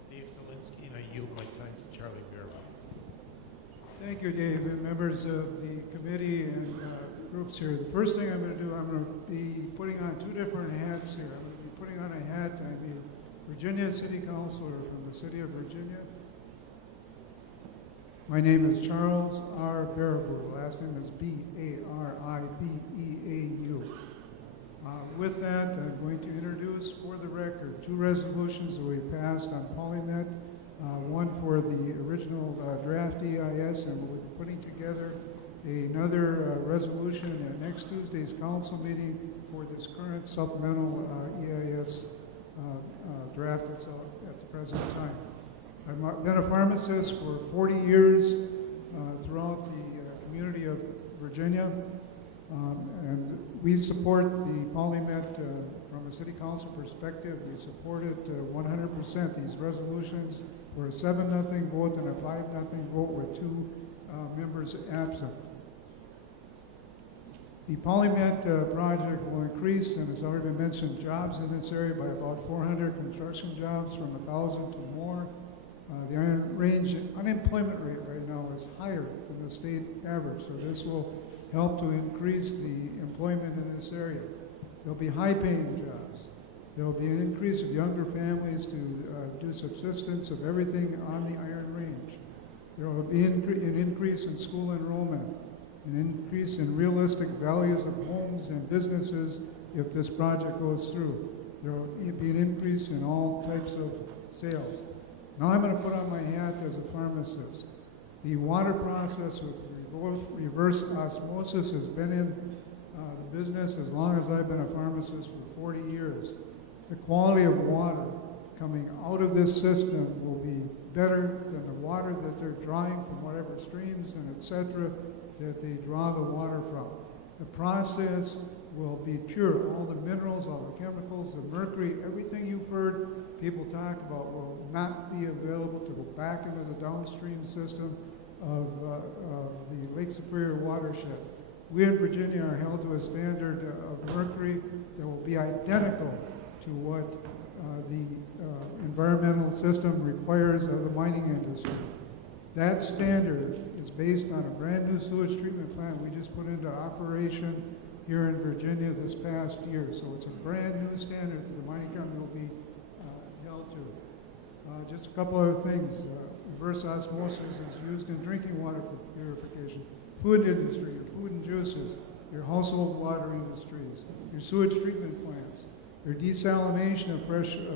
Dave Zielinski, and I yield my time to Charlie Vera. Thank you, Dave, and members of the committee and groups here. The first thing I'm going to do, I'm going to be putting on two different hats here. I'm going to be putting on a hat, I'm a Virginia City Councilor from the city of Virginia. My name is Charles R. Baraboo. Last name is Baribeau. With that, I'm going to introduce, for the record, two resolutions that we passed on PolyNet. One for the original draft EIS, and we'll be putting together another resolution at next Tuesday's council meeting for this current supplemental EIS draft that's out at the present time. I've been a pharmacist for 40 years throughout the community of Virginia, and we support the PolyMet from a city council perspective. We support it 100%. These resolutions were a 7-0 vote and a 5-0 vote with 2 members absent. The PolyMet project will increase, and as already been mentioned, jobs in this area by about 400 construction jobs, from 1,000 to more. The Iron Range unemployment rate right now is higher than the state average, so this will help to increase the employment in this area. There'll be high-paying jobs. There'll be an increase of younger families to do subsistence of everything on the Iron Range. There will be an increase in school enrollment, an increase in realistic values of homes and businesses if this project goes through. There will be an increase in all types of sales. Now I'm going to put on my hat as a pharmacist. The water process with reverse osmosis has been in the business as long as I've been a pharmacist, for 40 years. The quality of water coming out of this system will be better than the water that they're drawing from whatever streams and etc. that they draw the water from. The process will be pure. All the minerals, all the chemicals, the mercury, everything you've heard people talk about will not be available to go back into the downstream system of the Lake Superior watershed. We in Virginia are held to a standard of mercury that will be identical to what the environmental system requires of the mining industry. That standard is based on a brand new sewage treatment plant we just put into operation here in Virginia this past year. So it's a brand new standard that the mining company will be held to. Just a couple other things. Reverse osmosis is used in drinking water for purification, food industry, your food and juices, your household water industries, your sewage treatment plants, your desalination of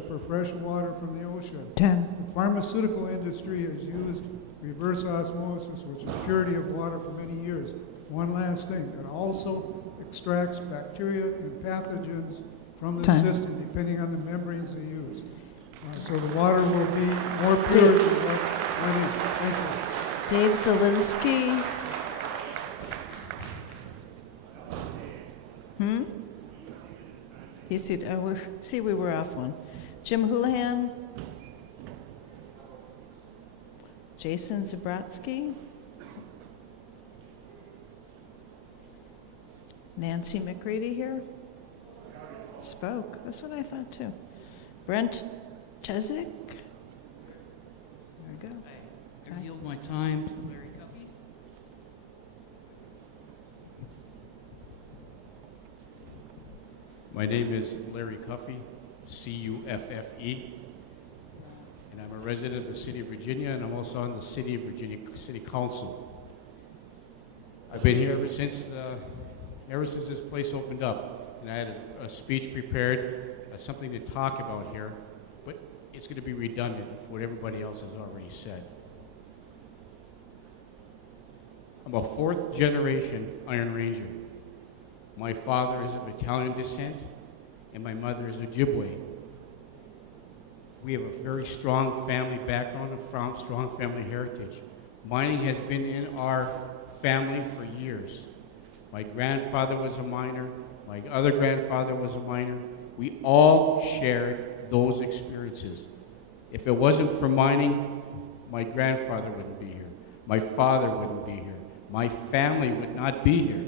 for fresh water from the ocean. 10. The pharmaceutical industry has used reverse osmosis, which is purity of water, for many years. One last thing, it also extracts bacteria and pathogens from the system, depending on the membranes they use. So the water will be more pure than what I need. Thank you. Dave Zielinski. He said, we were off one. Jim Houlihan. Jason Zabratsky. Nancy McCready here. Spoke. That's what I thought too. Brent Chezik. There we go. I yield my time to Larry Cuffey. My name is Larry Cuffey, C-U-F-F-E, and I'm a resident of the City of Virginia, and I'm also on the City of Virginia City Council. I've been here ever since this place opened up, and I had a speech prepared, something to talk about here, but it's going to be redundant for what everybody else has already said. I'm a fourth generation Iron Ranger. My father is of Italian descent, and my mother is Ojibwe. We have a very strong family background and strong family heritage. Mining has been in our family for years. My grandfather was a miner. My other grandfather was a miner. We all shared those experiences. If it wasn't for mining, my grandfather wouldn't be here. My father wouldn't be here. My family would not be here.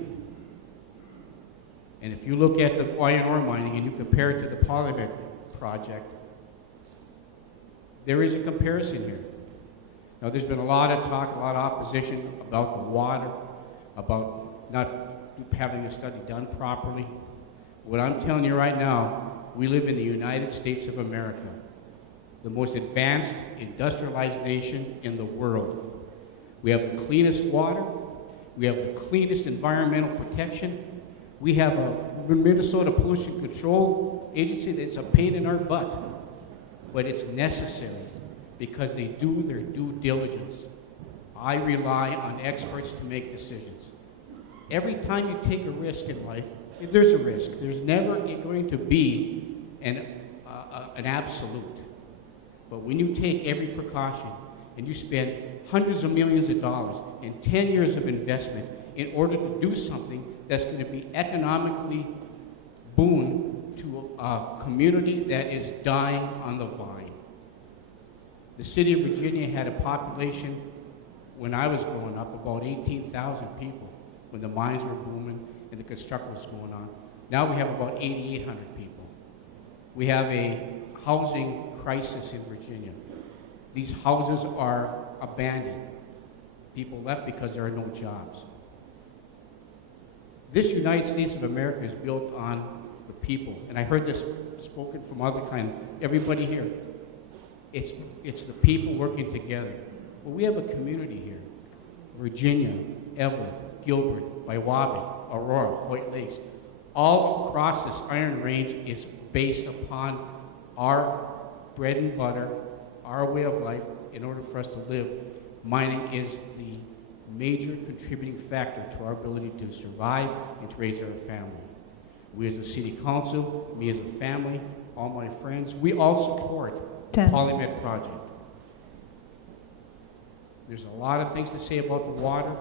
And if you look at the iron ore mining and you compare it to the Parliament project, there is a comparison here. Now, there's been a lot of talk, a lot of opposition about the water, about not having the study done properly. What I'm telling you right now, we live in the United States of America, the most advanced industrialized nation in the world. We have the cleanest water. We have the cleanest environmental protection. We have a Minnesota Pollution Control Agency that's a pain in our butt, but it's necessary because they do their due diligence. I rely on experts to make decisions. Every time you take a risk in life, there's a risk. There's never going to be an absolute. But when you take every precaution and you spend hundreds of millions of dollars and 10 years of investment in order to do something that's going to be economically boon to a community that is dying on the vine. The city of Virginia had a population, when I was growing up, about 18,000 people when the mines were booming and the construction was going on. Now we have about 8,800 people. We have a housing crisis in Virginia. These houses are abandoned. People left because there are no jobs. This United States of America is built on the people. And I heard this spoken from other kind, everybody here. It's the people working together. Well, we have a community here. Virginia, Evelyn, Gilbert, Biwabee, Aurora, White Lakes. All across this Iron Range is based upon our bread and butter, our way of life. In order for us to live, mining is the major contributing factor to our ability to survive and to raise our family. We as a city council, me as a family, all my friends, we all support the Polymet project. There's a lot of things to say about the water,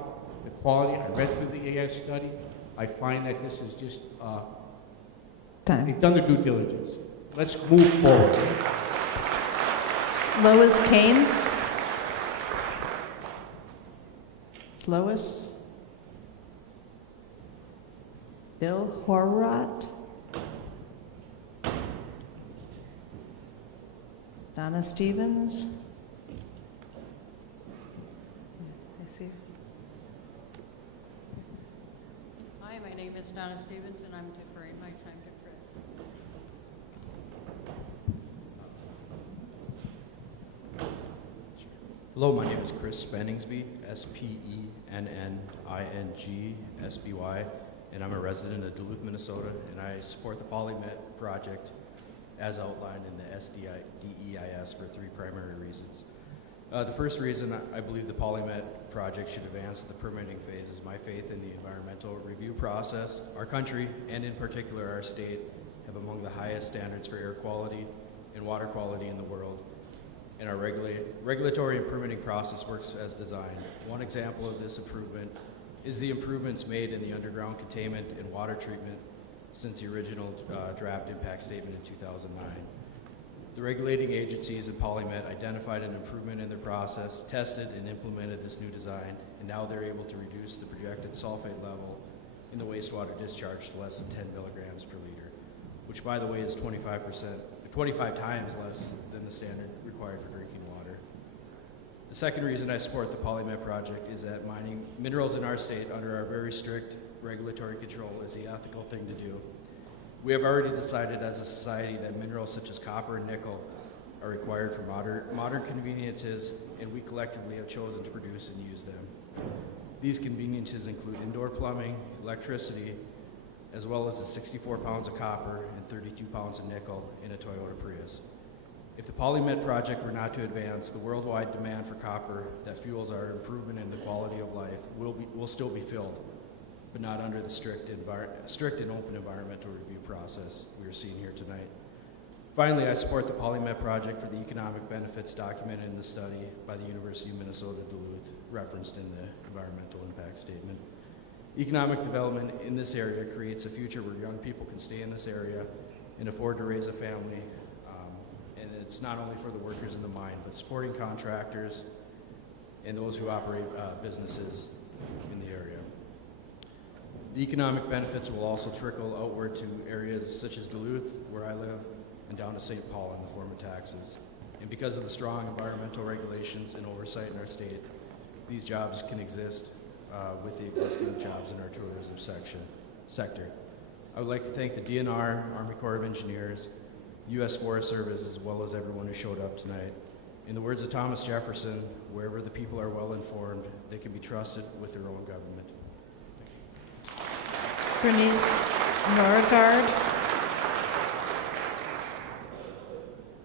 the quality. I read through the AS study. I find that this is just, they've done their due diligence. Let's move forward. Lois Keynes. It's Lois. Bill Horvat. Donna Stevens. I see. Hi, my name is Donna Stevens, and I'm deferring my time to Chris. Hello, my name is Chris Spenningsby, Spenningsby, and I'm a resident of Duluth, Minnesota, and I support the Polymet project as outlined in the SDEIS for three primary reasons. The first reason I believe the Polymet project should advance to the permitting phase is my faith in the environmental review process. Our country, and in particular our state, have among the highest standards for air quality and water quality in the world, and our regulatory and permitting process works as designed. One example of this improvement is the improvements made in the underground containment and water treatment since the original draft impact statement in 2009. The regulating agencies and Polymet identified an improvement in their process, tested and implemented this new design, and now they're able to reduce the projected sulfate level in the wastewater discharge to less than 10 milligrams per liter, which by the way is 25 times less than the standard required for drinking water. The second reason I support the Polymet project is that mining minerals in our state under our very strict regulatory control is the ethical thing to do. We have already decided as a society that minerals such as copper and nickel are required for modern conveniences, and we collectively have chosen to produce and use them. These conveniences include indoor plumbing, electricity, as well as the 64 pounds of copper and 32 pounds of nickel in a Toyota Prius. If the PolyMet project were not to advance, the worldwide demand for copper that fuels our improvement in the quality of life will still be filled, but not under the strict and open environmental review process we are seeing here tonight. Finally, I support the PolyMet project for the economic benefits documented in the study by the University of Minnesota Duluth, referenced in the environmental impact statement. Economic development in this area creates a future where young people can stay in this area and afford to raise a family. And it's not only for the workers in the mine, but supporting contractors and those who operate businesses in the area. The economic benefits will also trickle outward to areas such as Duluth, where I live, and down to St. Paul in the form of taxes. And because of the strong environmental regulations and oversight in our state, these jobs can exist with the existing jobs in our tourism sector. I would like to thank the DNR, Army Corps of Engineers, U.S. Forest Service, as well as everyone who showed up tonight. In the words of Thomas Jefferson, wherever the people are well informed, they can be trusted with their own government. Bernice Norgard.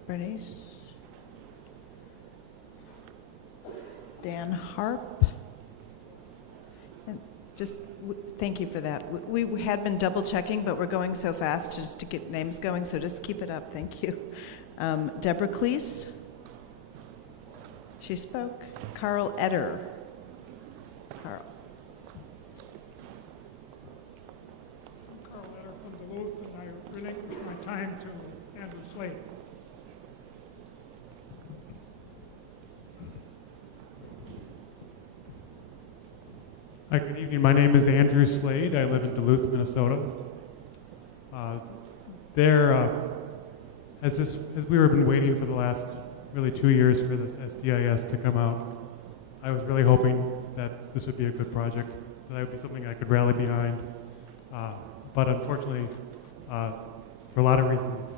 Bernice. Dan Harp. And just thank you for that. We had been double checking, but we're going so fast just to get names going, so just keep it up. Thank you. Deborah Cleese. She spoke. Carl Etter. Carl. Carl Etter from Duluth, and I relinquish my time to Andrew Slade. Hi, good evening. My name is Andrew Slade. I live in Duluth, Minnesota. As we have been waiting for the last really 2 years for this SDIS to come out, I was really hoping that this would be a good project, that would be something I could rally behind. But unfortunately, for a lot of reasons,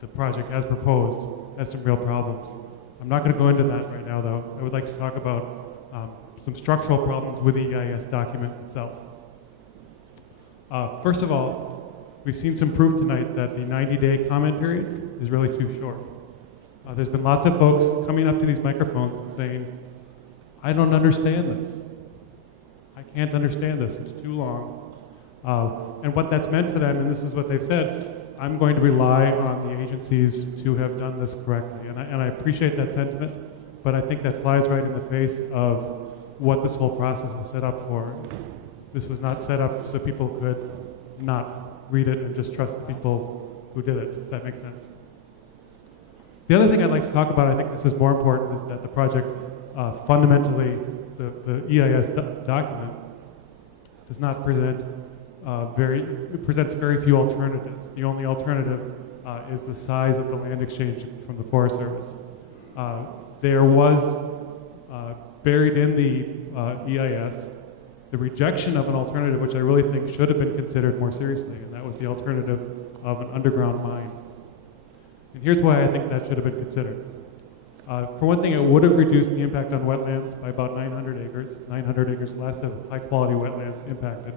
the project as proposed has some real problems. I'm not going to go into that right now, though. I would like to talk about some structural problems with the EIS document itself. First of all, we've seen some proof tonight that the 90-day comment period is really too short. There's been lots of folks coming up to these microphones and saying, I don't understand this. I can't understand this, it's too long. And what that's meant for them, and this is what they've said, I'm going to rely on the agencies to have done this correctly. And I appreciate that sentiment, but I think that flies right in the face of what this whole process is set up for. This was not set up so people could not read it and just trust the people who did it, if that makes sense. The other thing I'd like to talk about, I think this is more important, is that the project fundamentally, the EIS document does not present it presents very few alternatives. The only alternative is the size of the land exchange from the Forest Service. There was buried in the EIS the rejection of an alternative which I really think should have been considered more seriously, and that was the alternative of an underground mine. And here's why I think that should have been considered. For one thing, it would have reduced the impact on wetlands by about 900 acres. 900 acres less of high-quality wetlands impacted.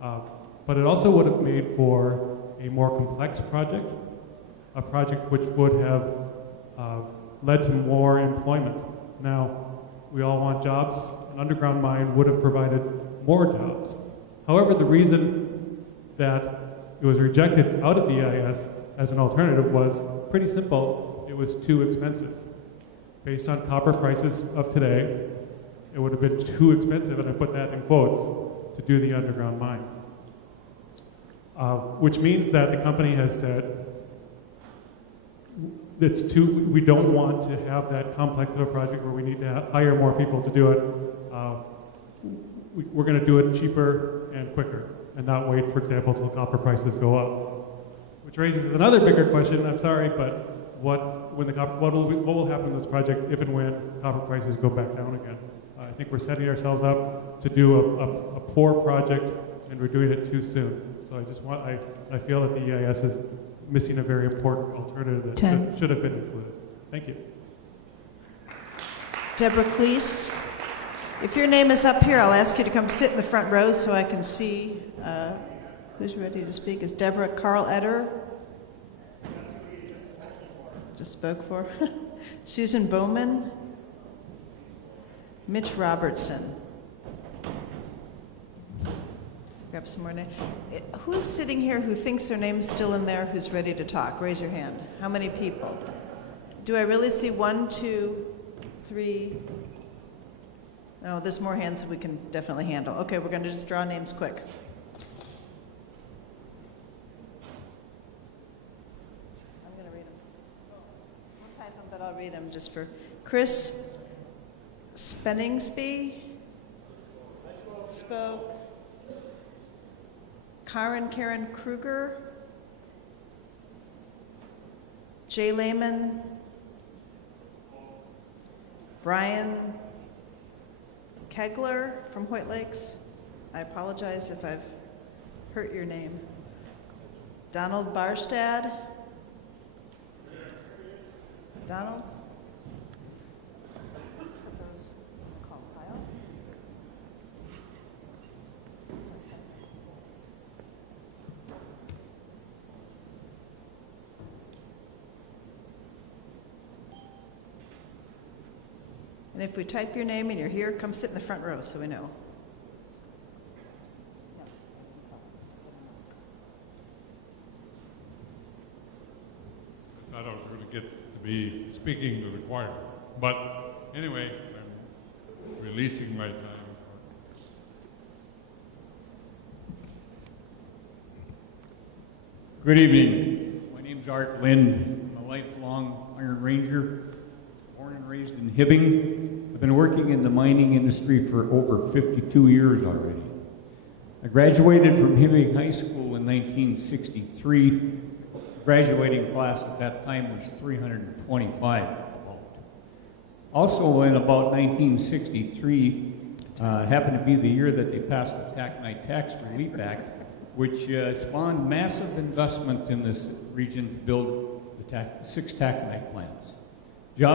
But it also would have made for a more complex project, a project which would have led to more employment. Now, we all want jobs. An underground mine would have provided more jobs. However, the reason that it was rejected out of the EIS as an alternative was pretty simple. It was too expensive. Based on copper prices of today, it would have been too expensive, and I put that in quotes, to do the underground mine. Which means that the company has said, we don't want to have that complex of a project where we need to hire more people to do it. We're going to do it cheaper and quicker and not wait, for example, till copper prices go up. Which raises another bigger question, I'm sorry, but what will happen to this project if and when copper prices go back down again? I think we're setting ourselves up to do a poor project, and we're doing it too soon. So I feel that the EIS is missing a very important alternative that should have been included. Thank you. Deborah Cleese. If your name is up here, I'll ask you to come sit in the front row so I can see who's ready to speak. Is Deborah Carl Eder? Just spoke for. Susan Bowman. Mitch Robertson. Grab some more names. Who's sitting here who thinks their name's still in there, who's ready to talk? Raise your hand. How many people? Do I really see 1, 2, 3? No, there's more hands than we can definitely handle. Okay, we're going to just draw names quick. I'm going to read them. I'll type them, but I'll read them just for Chris Spenningsby. Spoke. Karen Kruger, Jay Lehman, Brian Kegler from White Lakes. I apologize if I've hurt your name. Donald Barstad. Donald? And if we type your name and you're here, come sit in the front row so we know. I thought I was going to get to be speaking to the choir. But anyway, I'm releasing my time. Good evening. My name's Art Lind. I'm a lifelong Iron Ranger, born and raised in Hibbing. I've been working in the mining industry for over 52 years already. I graduated from Hibbing High School in 1963. Graduating class at that time was 325. Also in about 1963, happened to be the year that they passed the Taconite Tax Relief Act, which spawned massive investment in this region to build the 6 taconite plants.